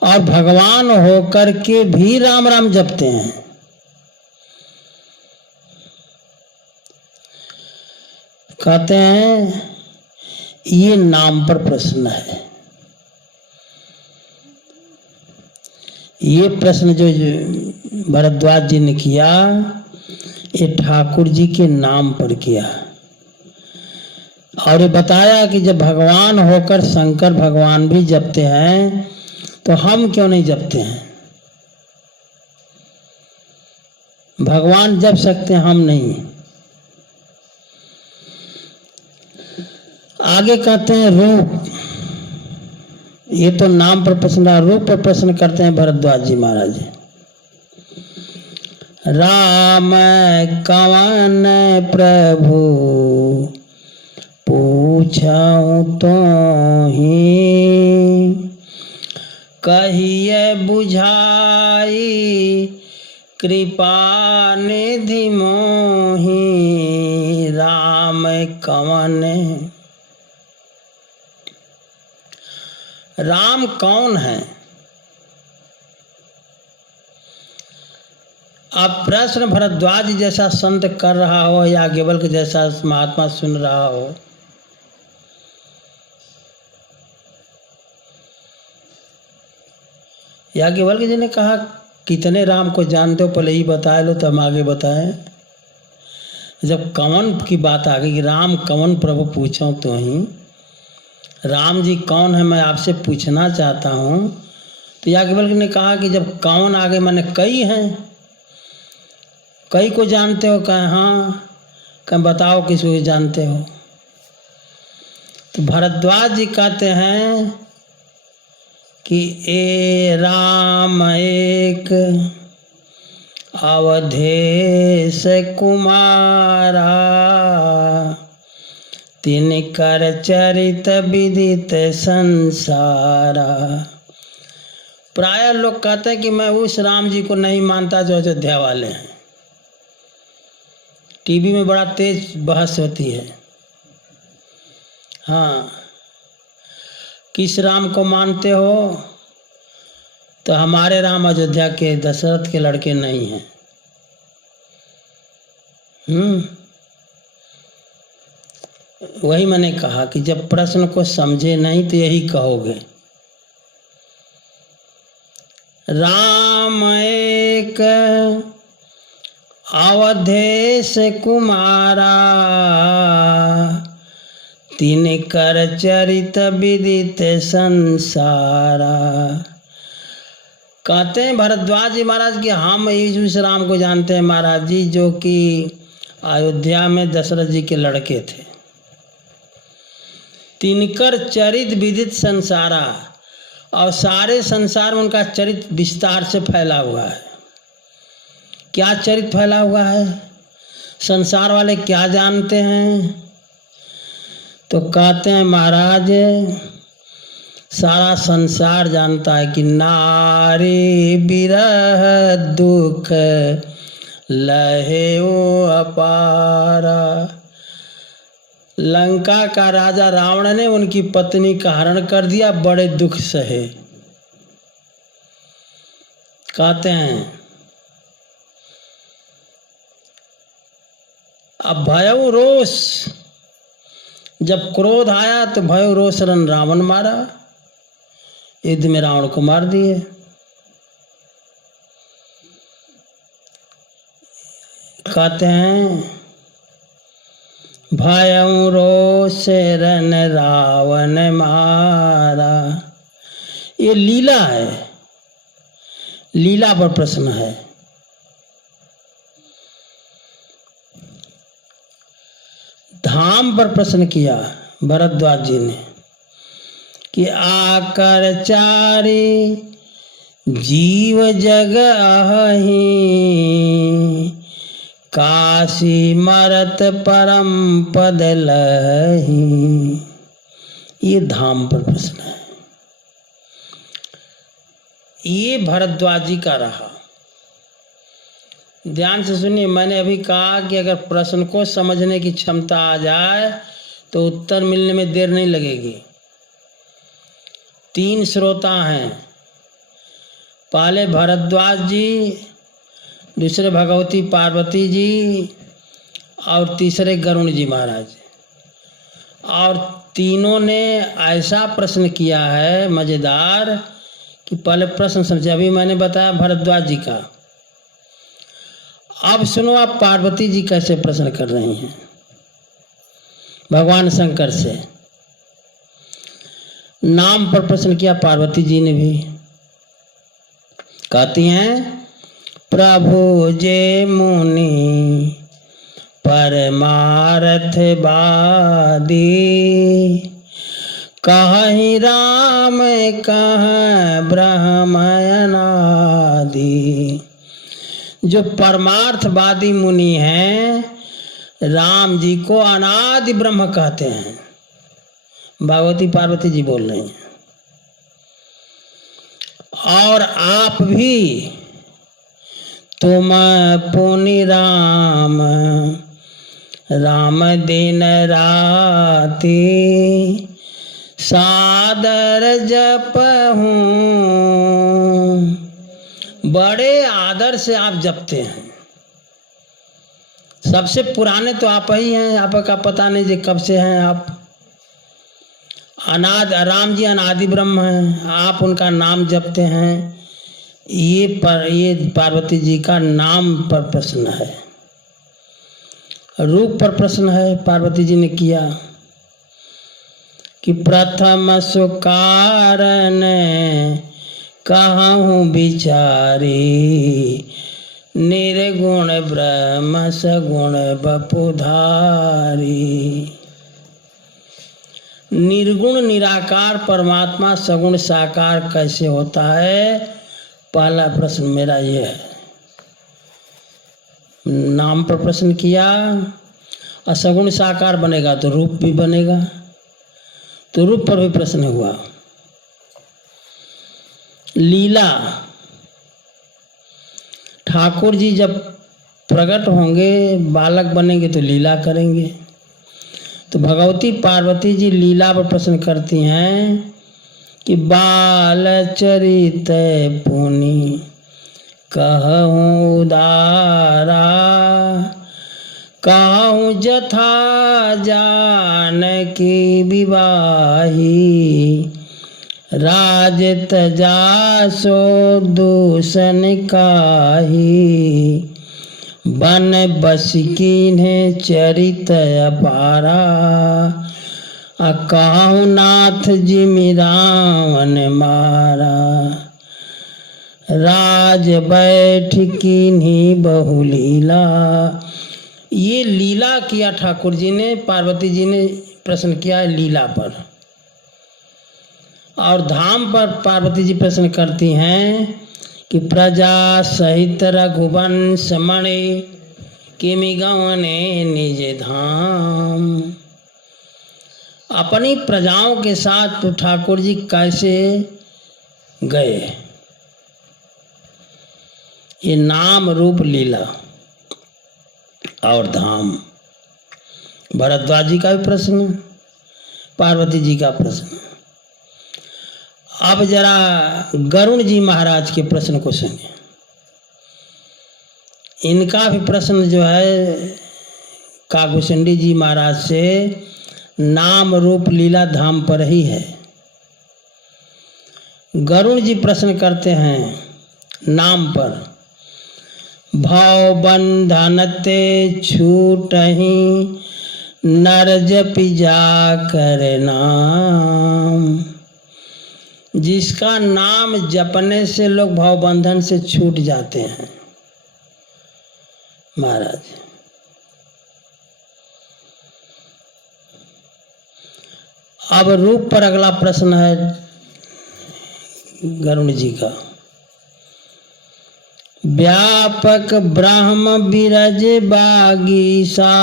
और भगवान होकर के भी राम राम जपते हैं। कहते हैं ये नाम पर प्रश्न है। ये प्रश्न जो भरद्वाज जी ने किया, ये ठाकुर जी के नाम पर किया। और ये बताया कि जब भगवान होकर शंकर भगवान भी जपते हैं तो हम क्यों नहीं जपते हैं? भगवान जप सकते हैं, हम नहीं। आगे कहते हैं रूप, ये तो नाम पर प्रश्न रहा, रूप पर प्रश्न करते हैं भरद्वाज जी महाराज। राम कवन प्रभु पूछऊं तो ही, कहिए बुझाई कृपा निधि मोहि। राम कवन, राम कौन है? अब प्रश्न भरद्वाज जैसा संत कर रहा हो या याज्ञवल्क्य जैसा महात्मा सुन रहा हो, याज्ञवल्क्य जी ने कहा कितने राम को जानते हो, पहले ही बता लो तो हम आगे बताएं। जब कवन की बात आ गई कि राम कवन प्रभु पूछो तो ही, राम जी कौन है मैं आपसे पूछना चाहता हूँ। तो याज्ञवल्क्य ने कहा कि जब कौन आ गए मैंने कई हैं, कई को जानते हो? कहें हाँ। कहें बताओ किसको जानते हो? तो भरद्वाज जी कहते हैं कि ए राम एक अवधेश कुमारा, तिनकर चरित विदित संसारा। प्राय लोग कहते हैं कि मैं उस राम जी को नहीं मानता जो अयोध्या वाले हैं। टीवी में बड़ा तेज बहस होती है। हाँ, किस राम को मानते हो? तो हमारे राम अयोध्या के दशरथ के लड़के नहीं हैं। वही मैंने कहा कि जब प्रश्न को समझे नहीं तो यही कहोगे। राम एक अवधेश कुमारा, तिनकर चरित विदित संसारा। कहते हैं भरद्वाज जी महाराज कि हम उस राम को जानते हैं महाराज जी, जो कि अयोध्या में दशरथ जी के लड़के थे। तिनकर चरित विदित संसारा, और सारे संसार में उनका चरित्र विस्तार से फैला हुआ है। क्या चरित्र फैला हुआ है? संसार वाले क्या जानते हैं? तो कहते हैं महाराज सारा संसार जानता है कि नारी विरह दुख लहे ओ अपारा। लंका का राजा रावण ने उनकी पत्नी का हरण कर दिया, बड़े दुख सहे। कहते हैं अब भयउ रोष, जब क्रोध आया तो भयउ रोष रन रावण मारा, युद्ध में रावण को मार दिए। कहते हैं भयउ रोष रन रावण मारा, ये लीला है, लीला पर प्रश्न है। धाम पर प्रश्न किया भरद्वाज जी ने कि आकर चारी जीव जग अहि, काशी मरत परम पद लहि। ये धाम पर प्रश्न है। ये भरद्वाज जी का रहा। ध्यान से सुनिए, मैंने अभी कहा कि अगर प्रश्न को समझने की क्षमता आ जाए तो उत्तर मिलने में देर नहीं लगेगी। 3 श्रोता हैं, पहले भरद्वाज जी, दूसरे भगवती पार्वती जी और तीसरे गरुण जी महाराज। और तीनों ने ऐसा प्रश्न किया है मजेदार कि पहले प्रश्न समझे। अभी मैंने बताया भरद्वाज जी का, अब सुनो आप पार्वती जी कैसे प्रश्न कर रही हैं भगवान शंकर से। नाम पर प्रश्न किया पार्वती जी ने भी। कहती हैं प्रभु जे मुनि परमारथ बादी, कहि राम कह ब्रह्म अनादि। जो परमार्थवादी मुनि हैं, राम जी को अनादि ब्रह्म कहते हैं। भगवती पार्वती जी बोल रही हैं। और आप भी तुम पुनि राम, राम दिन राति, सादर जपहूँ। बड़े आदर से आप जपते हैं। सबसे पुराने तो आप ही हैं, आपका पता नहीं जी कब से हैं आप। राम जी अनादि ब्रह्म हैं, आप उनका नाम जपते हैं। ये पार्वती जी का नाम पर प्रश्न है। रूप पर प्रश्न है पार्वती जी ने किया कि प्रथम सुकारण कहूँ विचारी, निर्गुण ब्रह्म सगुण बपुधारी। निर्गुण निराकार परमात्मा सगुण साकार कैसे होता है, पहला प्रश्न मेरा ये है। नाम पर प्रश्न किया, असगुण साकार बनेगा तो रूप भी बनेगा, तो रूप पर भी प्रश्न हुआ। लीला, ठाकुर जी जब प्रकट होंगे, बालक बनेंगे तो लीला करेंगे। तो भगवती पार्वती जी लीला पर प्रश्न करती हैं कि बाल चरित पुनि कहूँ उदारा, कहूँ जथा जानकी विवाही, राज तजासो दूषण काहि, बन बस कीन्हे चरित अपारा, कहूँ नाथ जिमि रावण मारा, राज बैठ कीन्ही बहु लीला। ये लीला किया ठाकुर जी ने, पार्वती जी ने प्रश्न किया है लीला पर। और धाम पर पार्वती जी प्रश्न करती हैं कि प्रजा सहित रघुवंश मणि, किमि गवने निज धाम। अपनी प्रजाओं के साथ तो ठाकुर जी कैसे गए। ये नाम रूप लीला और धाम। भरद्वाज जी का भी प्रश्न, पार्वती जी का प्रश्न। अब जरा गरुण जी महाराज के प्रश्न को सुनिए। इनका भी प्रश्न जो है काकभूषणी जी महाराज से नाम रूप लीला धाम पर ही है। गरुण जी प्रश्न करते हैं नाम पर, भाव बंधन ते छूटहि, नर जपि जा कर नाम। जिसका नाम जपने से लोग भवबंधन से छूट जाते हैं महाराज। अब रूप पर अगला प्रश्न है गरुड़ जी का। व्यापक ब्रह्म विरज बागीसा,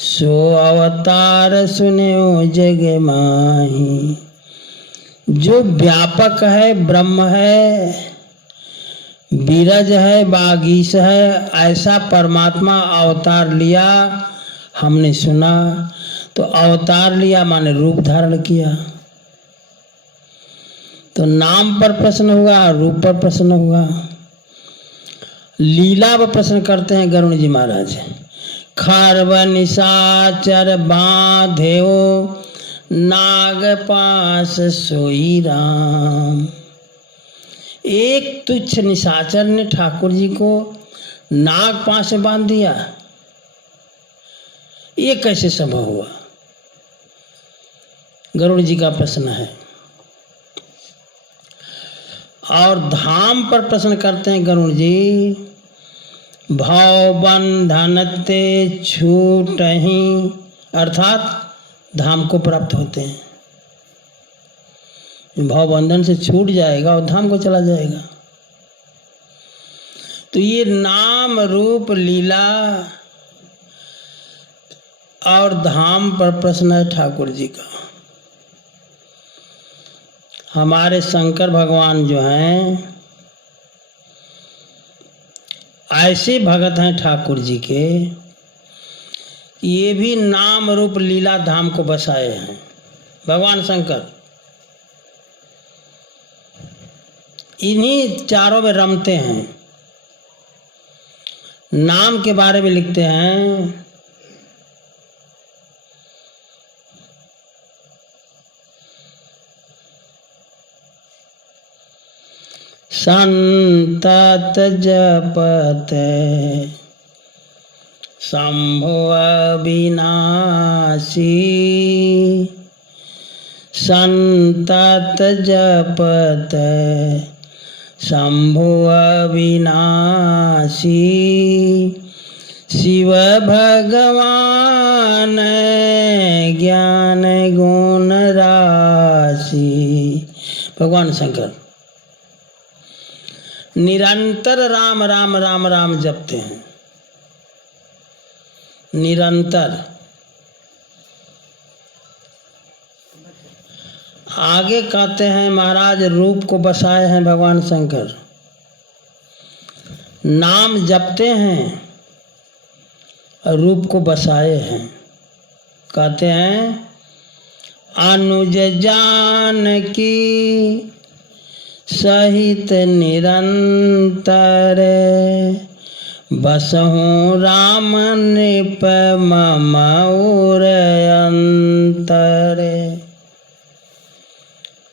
सो अवतार सुन्यो जग माही। जो व्यापक है, ब्रह्म है, विरज है, बागीस है, ऐसा परमात्मा अवतार लिया हमने सुना। तो अवतार लिया माने रूप धारण किया। तो नाम पर प्रश्न हुआ, रूप पर प्रश्न हुआ। लीला पर प्रश्न करते हैं गरुड़ जी महाराज। खर्व निशाचर बांधेओ, नाग पास सोई राम। एक तुच्छ निशाचर ने ठाकुर जी को नाग पास से बांध दिया, ये कैसे संभव हुआ? गरुड़ जी का प्रश्न है। और धाम पर प्रश्न करते हैं गरुड़ जी। भव बंधन ते छूटहि, अर्थात धाम को प्राप्त होते हैं। भव बंधन से छूट जाएगा और धाम को चला जाएगा। तो ये नाम रूप लीला और धाम पर प्रश्न है ठाकुर जी का। हमारे शंकर भगवान जो हैं ऐसे भगत हैं ठाकुर जी के, ये भी नाम रूप लीला धाम को बसाए हैं भगवान शंकर। इन्हीं चारों में रमते हैं। नाम के बारे में लिखते हैं, संतत जपते शंभो अविनाशी, संतत जपते शंभो अविनाशी। शिव भगवान ज्ञान गुण राशि। भगवान शंकर निरंतर राम राम राम राम जपते हैं, निरंतर। आगे कहते हैं महाराज रूप को बसाए हैं भगवान शंकर। नाम जपते हैं और रूप को बसाए हैं। कहते हैं अनुज जानकी सहित निरंतर, बसहु राम नृप मम उर अंतर।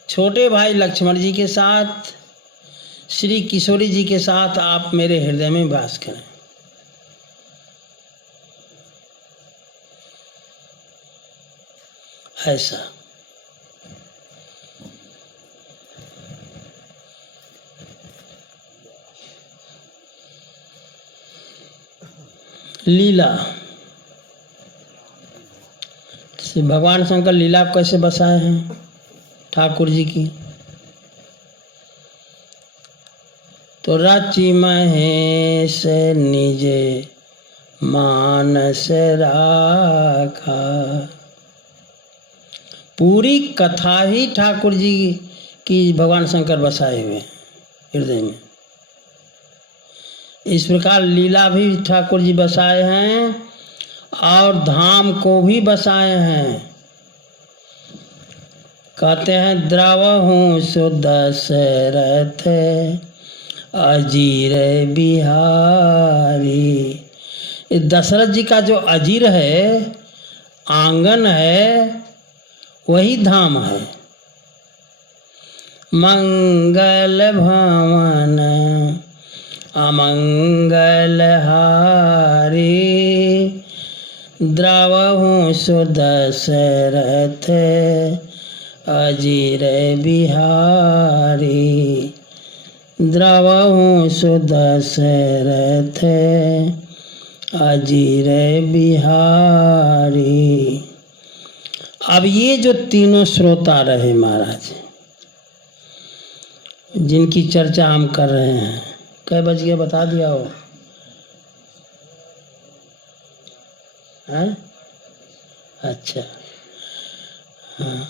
छोटे भाई लक्ष्मण जी के साथ, श्री किशोरी जी के साथ आप मेरे हृदय में वास करें। ऐसा लीला से भगवान शंकर लीला कैसे बसाए हैं ठाकुर जी की। तो रचि महेश निजे मानस राखा। पूरी कथा ही ठाकुर जी की भगवान शंकर बसाए हुए हृदय में। इस प्रकार लीला भी ठाकुर जी बसाए हैं और धाम को भी बसाए हैं। कहते हैं द्रवहूँ सो दशरथ अजीर बिहारी। दशरथ जी का जो अजीर है, आंगन है, वही धाम है। मंगल भवन अमंगल हारी, द्रवहूँ सो दशरथ अजीर बिहारी द्रवहु सुदशरथ अजीर बिहारी। अब ये जो तीनों श्रोता रहे महाराज, जिनकी चर्चा हम कर रहे हैं, कै बज गया बता दिया हो? हैं? अच्छा, हाँ।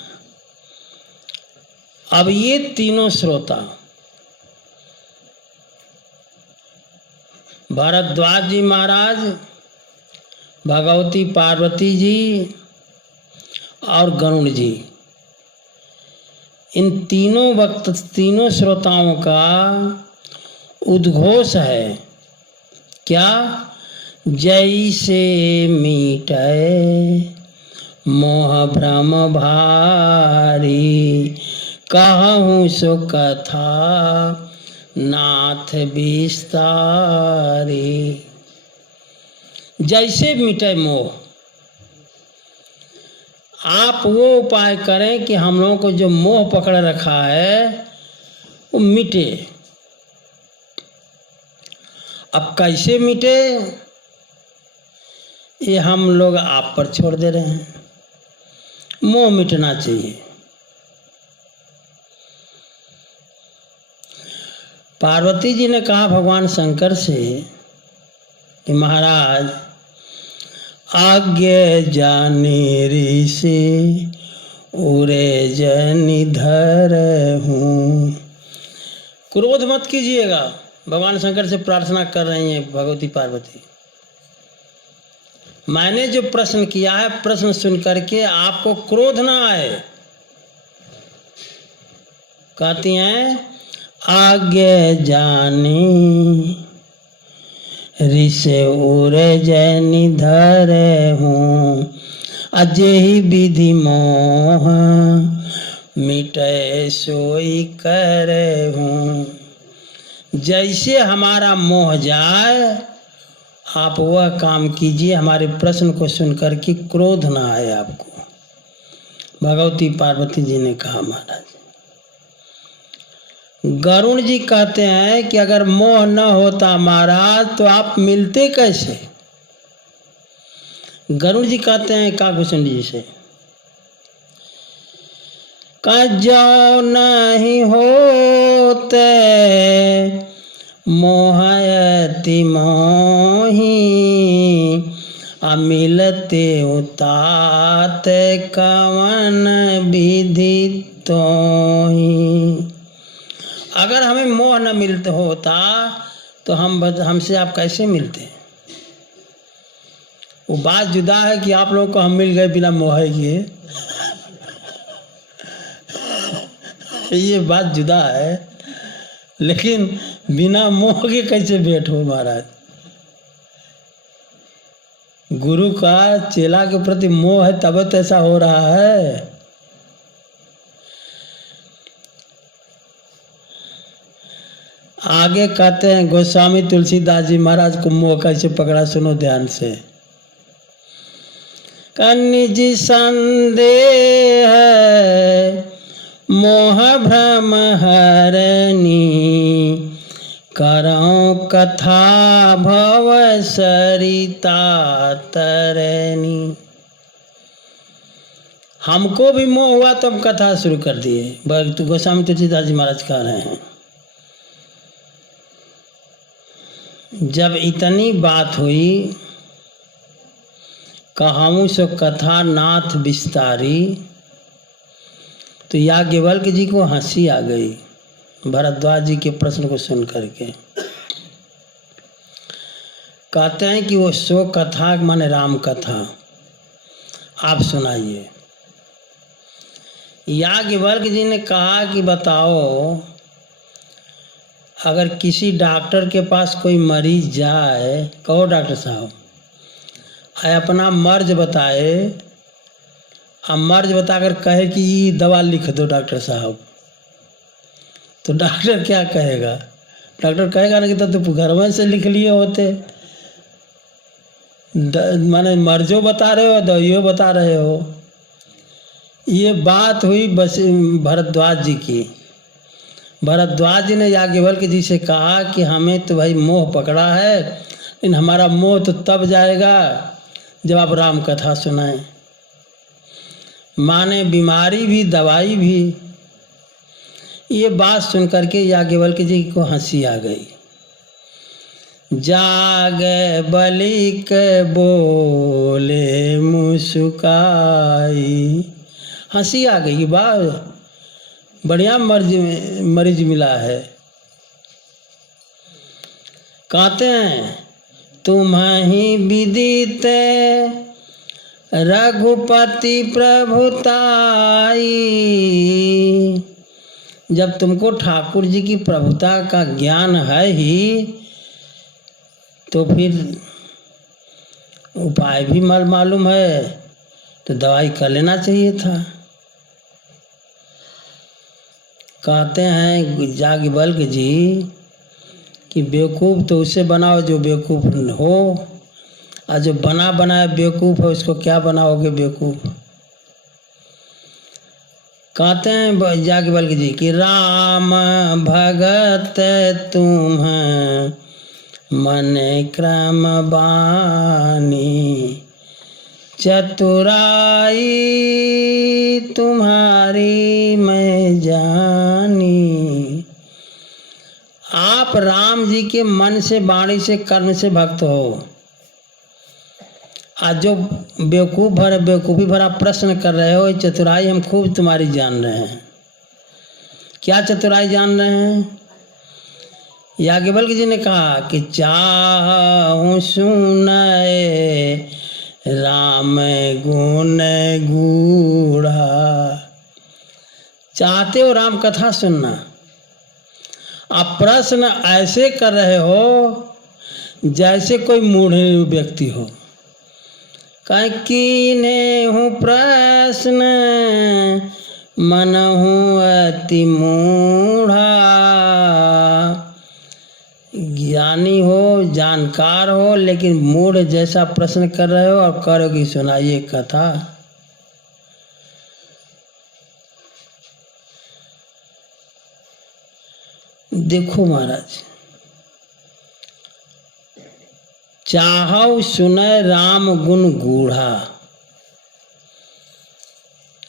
अब ये तीनों श्रोता भरद्वाज जी महाराज, भगवती पार्वती जी और गरुण जी, इन तीनों श्रोताओं का उद्घोष है क्या? जैसे मीटे मोह भ्रम भारी कहूँ सो कथा नाथ विस्तारी। जैसे मिटे मोह, आप वो उपाय करें कि हम लोगों को जो मोह पकड़ रखा है वो मिटे। अब कैसे मिटे ये हम लोग आप पर छोड़ दे रहे हैं। मोह मिटना चाहिए। पार्वती जी ने कहा भगवान शंकर से कि महाराज आज्ञा जाने ऋषि उरे जनिधर हूँ। क्रोध मत कीजिएगा, भगवान शंकर से प्रार्थना कर रही हैं भगवती पार्वती। मैंने जो प्रश्न किया है, प्रश्न सुन करके आपको क्रोध ना आए। कहती हैं आज्ञा जानी ऋषि उरे जनिधर हूँ अजय ही विधि मोह मिटे सोई करे हूँ। जैसे हमारा मोह जाए आप वह काम कीजिए, हमारे प्रश्न को सुनकर के क्रोध ना आए आपको। भगवती पार्वती जी ने कहा महाराज। गरुण जी कहते हैं कि अगर मोह न होता महाराज तो आप मिलते कैसे? गरुड़ जी कहते हैं काकभूषण जी से, जो नहीं होते मोहयति मोही अमिलते उतात कवन विधि तोही। अगर हमें मोह न मिलता होता तो हमसे आप कैसे मिलते? वो बात जुदा है कि आप लोगों को हम मिल गए बिना मोह किए। ये बात जुदा है, लेकिन बिना मोह के कैसे भेंट हो महाराज? गुरु का चेला के प्रति मोह है तब तो ऐसा हो रहा है। आगे कहते हैं गोस्वामी तुलसीदास जी महाराज को मोह कैसे पकड़ा, सुनो ध्यान से। निज संदेह मोह भ्रम हरनी करो कथा भव सरिता तरनी। हमको भी मोह हुआ तो हम कथा शुरू कर दिए। गोस्वामी तुलसीदास जी महाराज कह रहे हैं, जब इतनी बात हुई कहूँ सो कथा नाथ विस्तारी, तो याज्ञवल्क्य जी को हंसी आ गई भरद्वाज जी के प्रश्न को सुन करके। कहते हैं कि वो सो कथा माने राम कथा आप सुनाइए। याज्ञवल्क्य जी ने कहा कि बताओ, अगर किसी डॉक्टर के पास कोई मरीज जाए, कहो डॉक्टर साहब अपना मर्ज बताए, हम मर्ज बताकर कहे कि ये दवा लिख दो डॉक्टर साहब, तो डॉक्टर क्या कहेगा? डॉक्टर कहेगा ना कि तो घर में से लिख लिए होते। माने मर्जो बता रहे हो, दवाइयों बता रहे हो। ये बात हुई बस भरद्वाज जी की। भरद्वाज जी ने याज्ञवल्क्य जी से कहा कि हमें तो भाई मोह पकड़ा है, लेकिन हमारा मोह तो तब जाएगा जब आप राम कथा सुनाएं। माने बीमारी भी दवाई भी। ये बात सुन करके याज्ञवल्क्य जी को हंसी आ गई। जागे बलिक बोले मुस्काई, हंसी आ गई। वाह, बढ़िया मरीज मिला है। कहते हैं तुम्हीं विदित रघुपति प्रभुताई। जब तुमको ठाकुर जी की प्रभुता का ज्ञान है ही, तो फिर उपाय भी मालूम है, तो दवाई कर लेना चाहिए था। कहते हैं याज्ञवल्क्य जी कि बेवकूफ़ तो उसे बनाओ जो बेवकूफ़ हो, और जो बना बनाया बेवकूफ़ है उसको क्या बनाओगे बेवकूफ़। कहते हैं याज्ञवल्क्य जी कि राम भगत तुम मन क्रम बानी, चतुराई तुम्हारी मैं जानी। आप राम जी के मन से, वाणी से, कर्म से भक्त हो। आज जो बेवकूफ़ी भरा प्रश्न कर रहे हो, ये चतुराई हम खूब तुम्हारी जान रहे हैं। क्या चतुराई जान रहे हैं? याज्ञवल्क्य जी ने कहा कि चाहूं सुनाए राम गुण गूढ़ा। चाहते हो राम कथा सुनना, आप प्रश्न ऐसे कर रहे हो जैसे कोई मूढ़ व्यक्ति हो। कहीं कीने हूँ प्रश्न मन हूँ अति मूढ़ा। ज्ञानी हो, जानकार हो, लेकिन मूढ़ जैसा प्रश्न कर रहे हो और करो कि सुनाइए कथा। देखो महाराज, चाहौ सुनय राम गुण गूढ़ा।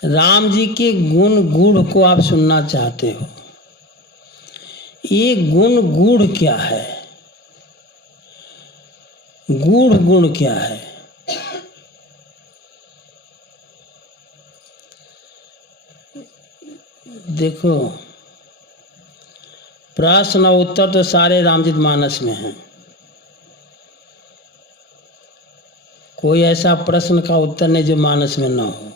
राम जी के गुण गूढ़ को आप सुनना चाहते हो। ये गुण गूढ़ क्या है? गूढ़ गुण क्या है? देखो, प्रश्न और उत्तर तो सारे रामचरितमानस में हैं। कोई ऐसा प्रश्न का उत्तर नहीं जो मानस में ना हो।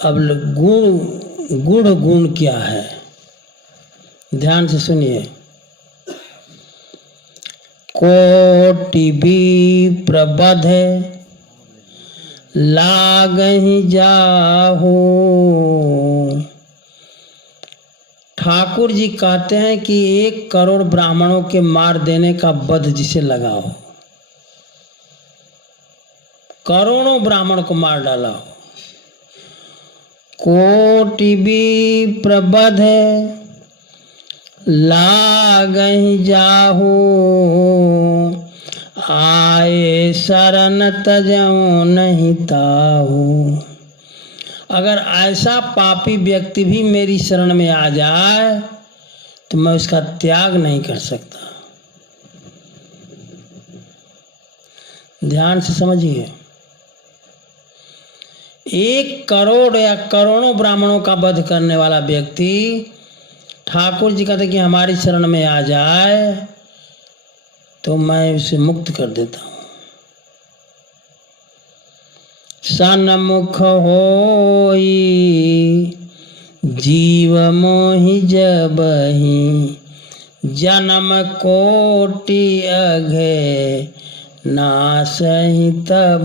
अब गुण गुण क्या है? ध्यान से सुनिए। कोटि भी प्रबध लागहि जाहू। ठाकुर जी कहते हैं कि 1 करोड़ ब्राह्मणों के मार देने का बध जिसे लगा हो, करोड़ों ब्राह्मण को मार डाला हो। कोटि भी प्रबध लागहि जाहू। आए शरण तजऊ नहीं ताहू। अगर ऐसा पापी व्यक्ति भी मेरी शरण में आ जाए तो मैं उसका त्याग नहीं कर सकता। ध्यान से समझिए। 1 करोड़ या करोड़ों ब्राह्मणों का वध करने वाला व्यक्ति, ठाकुर जी कहते कि हमारी शरण में आ जाए तो मैं उसे मुक्त कर देता हूँ। सन्मुख होई जीव मोहि जबहि। जन्म कोटि अघे नासहि तब।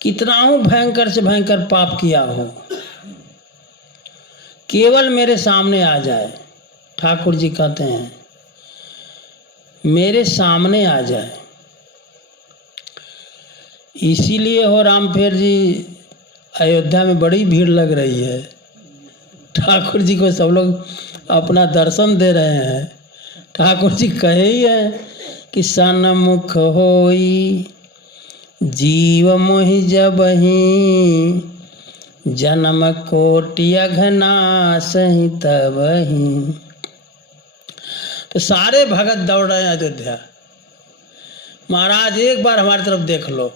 कितना हूँ भयंकर से भयंकर पाप किया हो, केवल मेरे सामने आ जाए। ठाकुर जी कहते हैं मेरे सामने आ जाए इसीलिए हो रामफेर जी, अयोध्या में बड़ी भीड़ लग रही है। ठाकुर जी को सब लोग अपना दर्शन दे रहे हैं। ठाकुर जी कहे ही है कि सन्मुख होई जीव मोहि जबहि, जन्म कोटि अघनासहि तबहि। तो सारे भगत दौड़ रहे हैं अयोध्या। महाराज एक बार हमारी तरफ देख लो।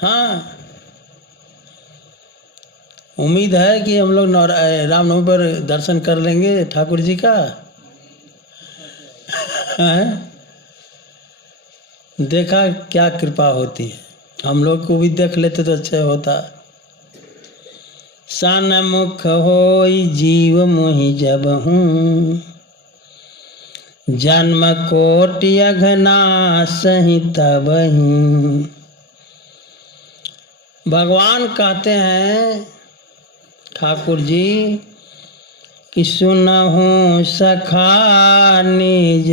हाँ, उम्मीद है कि हम लोग रामनवमी पर दर्शन कर लेंगे ठाकुर जी का। हाँ? देखा क्या कृपा होती है, हम लोग को भी देख लेते तो अच्छा होता। सन्मुख होई जीव मोहि जबहु, जन्म कोटि अघनासहि तबहि। भगवान कहते हैं ठाकुर जी कि सुनहु सखा निज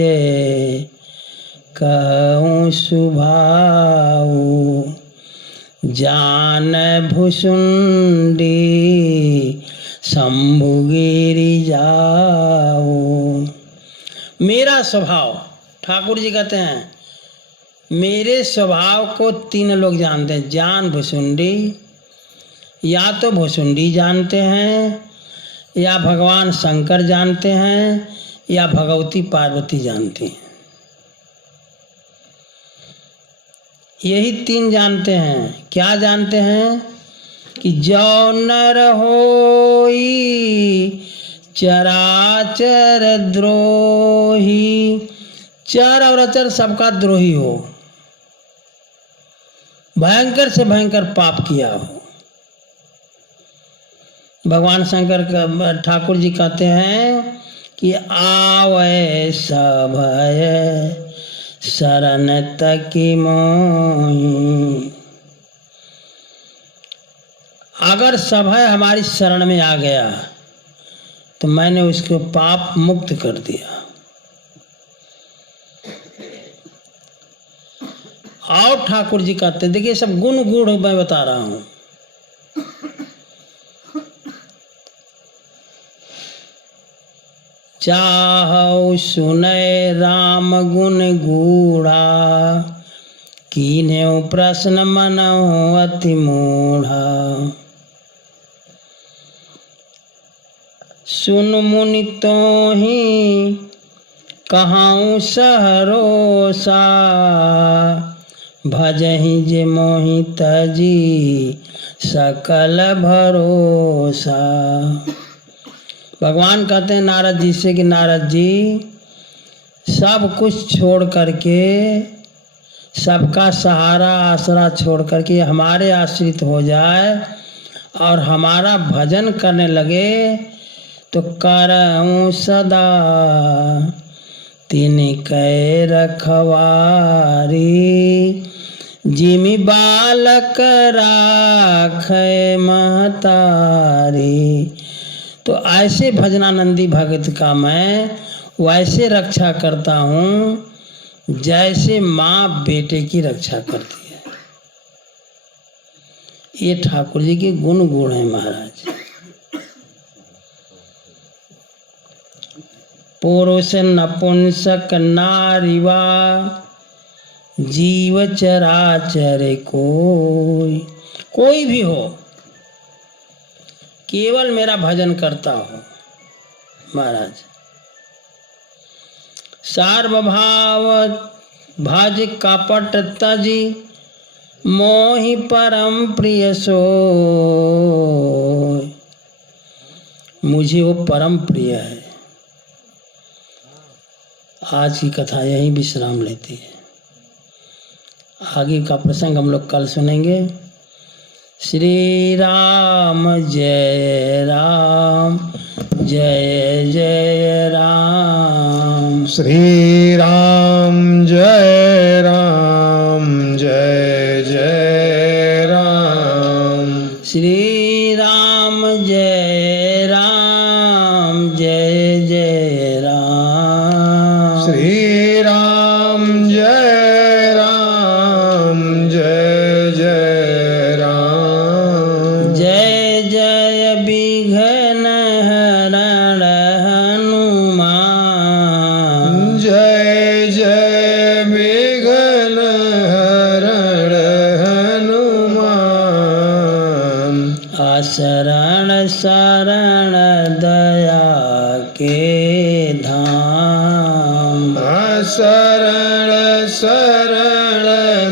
कहूँ सुभाऊ, जान भुसुंडी शंभु गिरि जाऊ। मेरा स्वभाव, ठाकुर जी कहते हैं मेरे स्वभाव को 3 लोग जानते हैं। जान भुसुंडी, या तो भुसुंडी जानते हैं, या भगवान शंकर जानते हैं, या भगवती पार्वती जानती हैं। यही 3 जानते हैं। क्या जानते हैं कि जो नर होई चराचर द्रोही, चर और अचर सबका द्रोही हो, भयंकर से भयंकर पाप किया हो। भगवान शंकर ठाकुर जी कहते हैं कि आवै सभय शरण तकी मोहि। अगर सभय हमारी शरण में आ गया तो मैंने उसको पाप मुक्त कर दिया। और ठाकुर जी कहते हैं, देखिए सब गुण गुण मैं बता रहा हूं। चाहौ सुनय राम गुण गूढ़ा, कीन्हु प्रश्न मनहु अति मूढ़ा। सुन मुनि तोहि कहाऊँ सहरोसा, भजहि जे मोहि तजी सकल भरोसा। भगवान कहते हैं नारद जी से कि नारद जी, सब कुछ छोड़ करके, सबका सहारा आसरा छोड़ करके हमारे आश्रित हो जाए और हमारा भजन करने लगे तो करऊँ सदा तिनि कै रखवारी, जिमि बालक राखै महतारी। तो ऐसे भजनानंदी भगत का मैं वैसे रक्षा करता हूँ जैसे माँ बेटे की रक्षा करती है। ये ठाकुर जी के गुण गुण है महाराज। पुरुष नपुंसक नारीवा, जीव चराचर कोई भी हो, केवल मेरा भजन करता हो महाराज। सार्वभाव भज कपट तजी, मोहि परम प्रिय सो। मुझे वो परम प्रिय है। आज की कथा यहीं विश्राम लेती है। आगे का प्रसंग हम लोग कल सुनेंगे। श्री राम जय राम, जय जय राम। श्री राम जय राम, जय जय राम। श्री राम जय राम, जय जय राम। श्री राम जय राम, विघ्न हरण हनुमान। जय जय विघ्न हरण हनुमान। शरण शरण दया के धाम। शरण शरण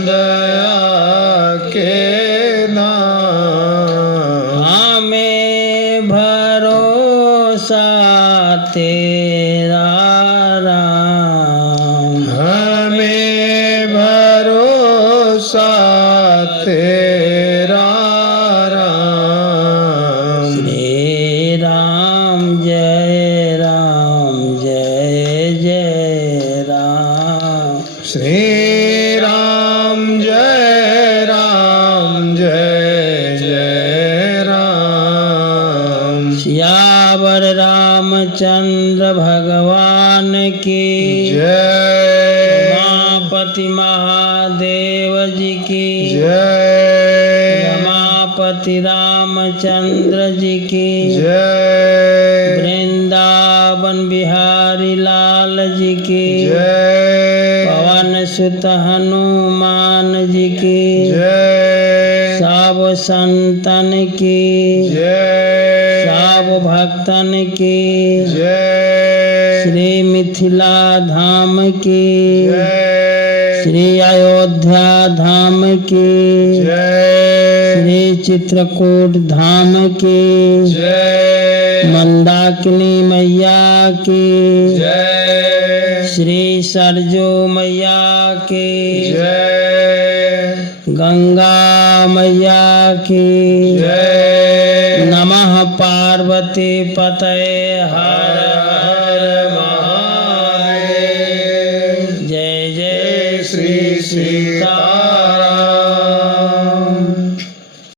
दया के नाम। हमें भरोसा तेरा राम। हमें भरोसा तेरा राम। श्री राम जय राम जय जय राम। श्री राम जय जय राम। सियावर रामचंद्र भगवान की जय। रमापति महादेव जी की जय। रमापति रामचंद्र जी की जय। वृंदावन बिहारी लाल जी की जय। पवन सुत हनुमान जी की जय। सब संतन की जय। सब भक्तन की जय। श्री मिथिला धाम की जय। श्री अयोध्या धाम की जय। श्री चित्रकूट धाम की जय। मंदाकिनी मैया की जय। श्री सरजू मैया की जय। गंगा मैया की जय। नमः पार्वती पतये हर हर महादेव। जय जय श्री सीता